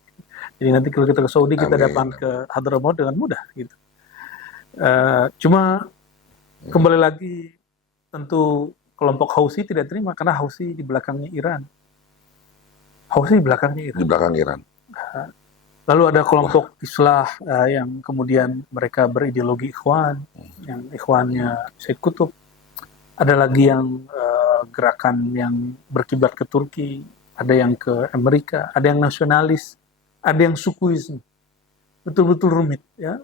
Jadi nanti kalau kita ke Saudi, kita datang ke Hadramaut dengan mudah gitu. Cuma kembali lagi, tentu kelompok Houthi tidak terima karena Houthi di belakangnya Iran. Houthi di belakangnya Iran. Di belakang Iran. Lalu ada kelompok Islah yang kemudian mereka berideologi Ikhwan, yang Ikhwannya Said Qutb. Ada lagi yang gerakan yang berkiblat ke Turki, ada yang ke Amerika, ada yang nasionalis, ada yang sukuisme. Betul-betul rumit, ya.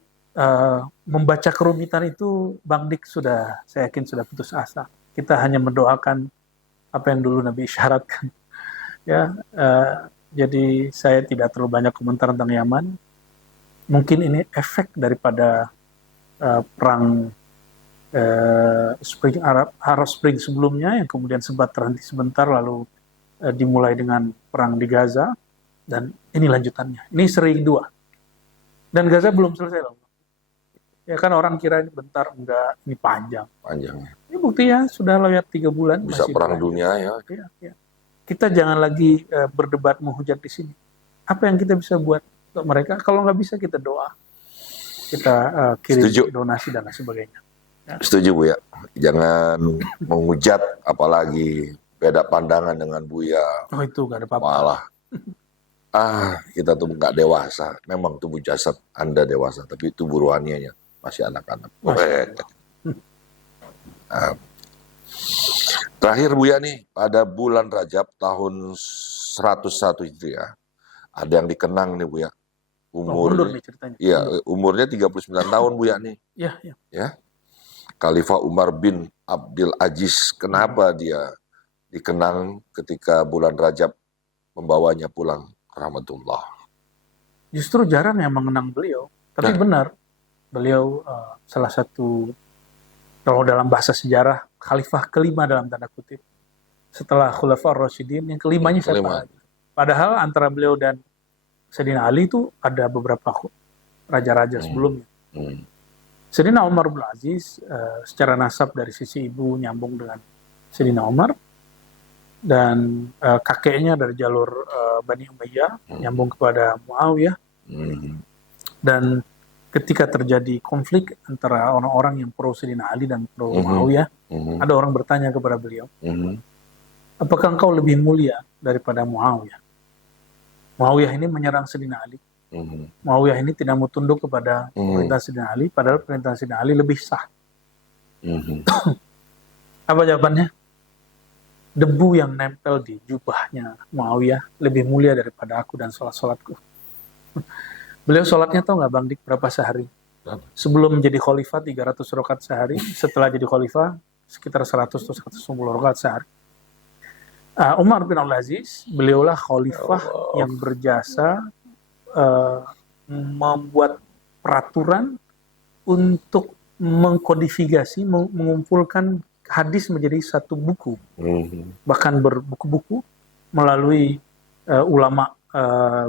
Membaca kerumitan itu Bang Dik sudah, saya yakin sudah putus asa. Kita hanya mendoakan apa yang dulu Nabi isyaratkan. Ya, jadi saya tidak terlalu banyak komentar tentang Yaman. Mungkin ini efek daripada perang Spring Arab Spring sebelumnya yang kemudian sempat terhenti sebentar lalu dimulai dengan perang di Gaza, dan ini lanjutannya. Ini seri kedua. Dan Gaza belum selesai loh. Ya kan orang kira ini bentar, enggak, ini panjang. Panjangnya. Ini buktinya sudah lewat 3 bulan. Bisa masih perang berlanjut. dunia ya. Ya. Kita jangan lagi berdebat menghujat di sini. Apa yang kita bisa buat untuk mereka? Kalau nggak bisa kita doa. Kita kirim donasi dan lain sebagainya. Ya. Setuju Bu ya. Jangan menghujat, apalagi beda pandangan dengan Buya. Oh itu nggak ada apa-apa. Malah kita tuh nggak dewasa. Memang tubuh jasad Anda dewasa, tapi tubuh rohanianya masih anak-anak. Terakhir Buya nih, pada bulan Rajab tahun 101 Hijriah, ada yang dikenang nih Buya. Mundur nih ceritanya. Iya, umurnya 39 tahun Buya nih. Iya. Ya. Khalifah Umar bin Abdul Aziz. Kenapa dia dikenang ketika bulan Rajab membawanya pulang rahmatullah? Justru jarang yang mengenang beliau, tapi benar beliau salah satu, kalau dalam bahasa sejarah, khalifah kelima dalam tanda kutip. Setelah Khulafaur Rasyidin, yang kelimanya siapa? Padahal antara beliau dan Sayyidina Ali itu ada beberapa raja-raja sebelumnya. Sayyidina Umar bin Aziz secara nasab dari sisi ibu nyambung dengan Sayyidina Umar, dan kakeknya dari jalur Bani Umayyah nyambung kepada Muawiyah. Dan ketika terjadi konflik antara orang-orang yang pro Sayyidina Ali dan pro Muawiyah, ada orang bertanya kepada beliau, apakah engkau lebih mulia daripada Muawiyah? Muawiyah ini menyerang Sayyidina Ali. Muawiyah ini tidak mau tunduk kepada perintah Sayyidina Ali, padahal perintah Sayyidina Ali lebih sah. Apa jawabannya? Debu yang nempel di jubahnya Muawiyah lebih mulia daripada aku dan sholat-sholatku. Beliau sholatnya tahu nggak Bang Dik berapa sehari? Sebelum menjadi khalifah 300 rakaat sehari, setelah jadi khalifah sekitar 100 atau 110 rakaat sehari. Umar bin Abdul Aziz, beliaulah khalifah yang berjasa membuat peraturan untuk mengkodifikasi, mengumpulkan hadis menjadi satu buku, bahkan berbuku-buku melalui ulama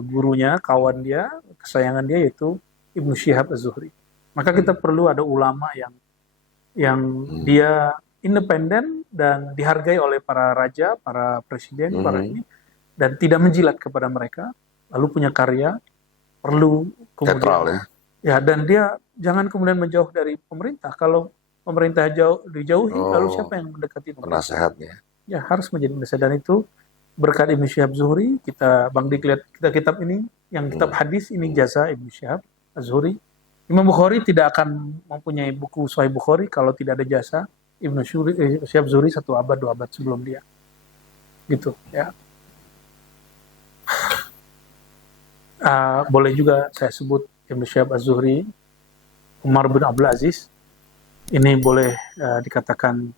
gurunya, kawan dia, kesayangan dia, yaitu Ibnu Syihab Az-Zuhri. Maka kita perlu ada ulama yang dia independen dan dihargai oleh para raja, para presiden, para ini, dan tidak menjilat kepada mereka, lalu punya karya, perlu kemudian netral ya, dan dia jangan kemudian menjauh dari pemerintah. Kalau pemerintah dijauhi, lalu siapa yang mendekati pemerintah? Penasehatnya. Ya, harus menjadi penasehat, dan itu berkat Ibnu Syihab Zuhri. Bang Dik lihat kita kitab ini, yang kitab hadis ini jasa Ibnu Syihab Az-Zuhri. Imam Bukhari tidak akan mempunyai buku Sahih Bukhari kalau tidak ada jasa Ibnu Syihab Zuhri 1 abad 2 abad sebelum dia. Gitu ya. Boleh juga saya sebut Ibnu Syihab Az-Zuhri, Umar bin Abdul Aziz. Ini boleh dikatakan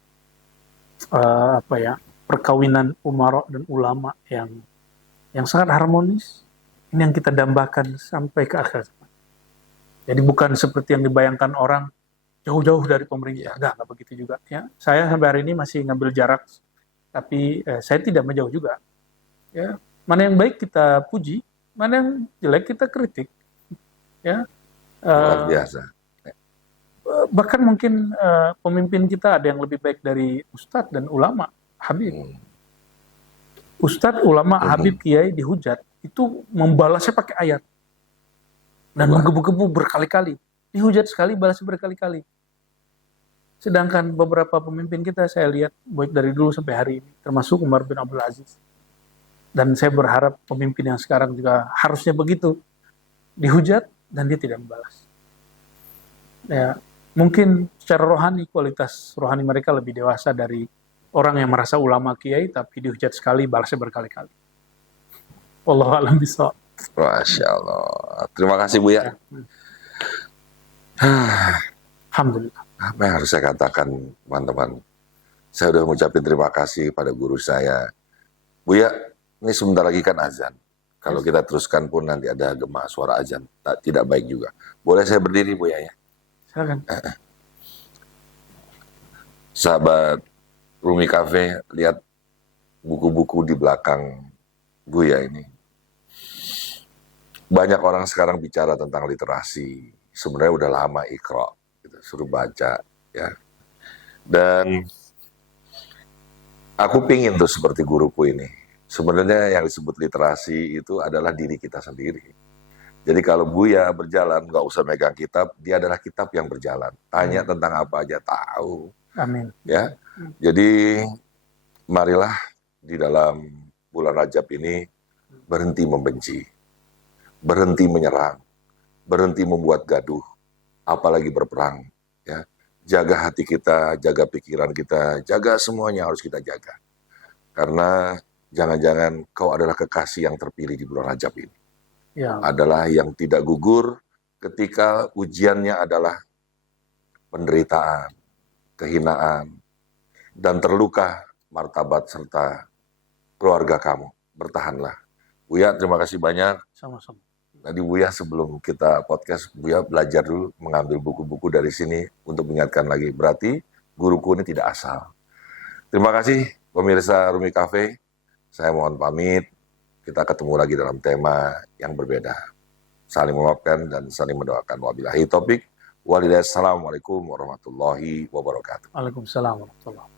perkawinan umara dan ulama yang sangat harmonis. Ini yang kita dambakan sampai ke akhir zaman. Jadi bukan seperti yang dibayangkan orang jauh-jauh dari pemerintah. Enggak begitu juga. Ya, saya sampai hari ini masih ngambil jarak, tapi saya tidak menjauh juga. Ya, mana yang baik kita puji, mana yang jelek kita kritik. Ya, Luar biasa. bahkan mungkin pemimpin kita ada yang lebih baik dari ustadz dan ulama, Habib. Ustadz, ulama, Habib, kiai dihujat, itu membalasnya pakai ayat. Dan menggebu-gebu berkali-kali. Dihujat sekali, balasnya berkali-kali. Sedangkan beberapa pemimpin kita saya lihat, baik dari dulu sampai hari ini, termasuk Umar bin Abdul Aziz. Dan saya berharap pemimpin yang sekarang juga harusnya begitu. Dihujat, dan dia tidak membalas. Ya, mungkin secara rohani, kualitas rohani mereka lebih dewasa dari orang yang merasa ulama kiai tapi dihujat sekali, balasnya berkali-kali. Wallahu a'lam bishawab. Masya Allah. Terima kasih Buya. Alhamdulillah. Apa yang harus saya katakan, teman-teman? Saya sudah mengucapkan terima kasih pada guru saya. Buya, ini sebentar lagi kan azan. Kalau kita teruskan pun nanti ada gema suara azan. Tidak baik juga. Boleh saya berdiri, Buya ya? Silakan. Sahabat Rumi Cafe, lihat buku-buku di belakang Buya ini. Banyak orang sekarang bicara tentang literasi. Sebenarnya udah lama Iqra, gitu, suruh baca, ya. Dan aku pingin tuh seperti guruku ini. Sebenarnya yang disebut literasi itu adalah diri kita sendiri. Jadi kalau Buya berjalan, nggak usah megang kitab, dia adalah kitab yang berjalan. Tanya tentang apa aja, tahu. Amin. Ya, jadi marilah di dalam bulan Rajab ini berhenti membenci, berhenti menyerang, berhenti membuat gaduh, apalagi berperang. Ya, jaga hati kita, jaga pikiran kita, jaga semuanya harus kita jaga. Karena jangan-jangan kau adalah kekasih yang terpilih di bulan Rajab ini. Ya. Adalah yang tidak gugur ketika ujiannya adalah penderitaan, kehinaan, dan terluka martabat serta keluarga kamu. Bertahanlah. Buya, terima kasih banyak. Sama-sama. Tadi Buya sebelum kita podcast, Buya belajar dulu mengambil buku-buku dari sini untuk mengingatkan lagi. Berarti guruku ini tidak asal. Terima kasih pemirsa Rumi Cafe. Saya mohon pamit. Kita ketemu lagi dalam tema yang berbeda. Saling memaafkan dan saling mendoakan. Wabillahi taufik. Assalamualaikum warahmatullahi wabarakatuh. Waalaikumsalam warahmatullahi wabarakatuh.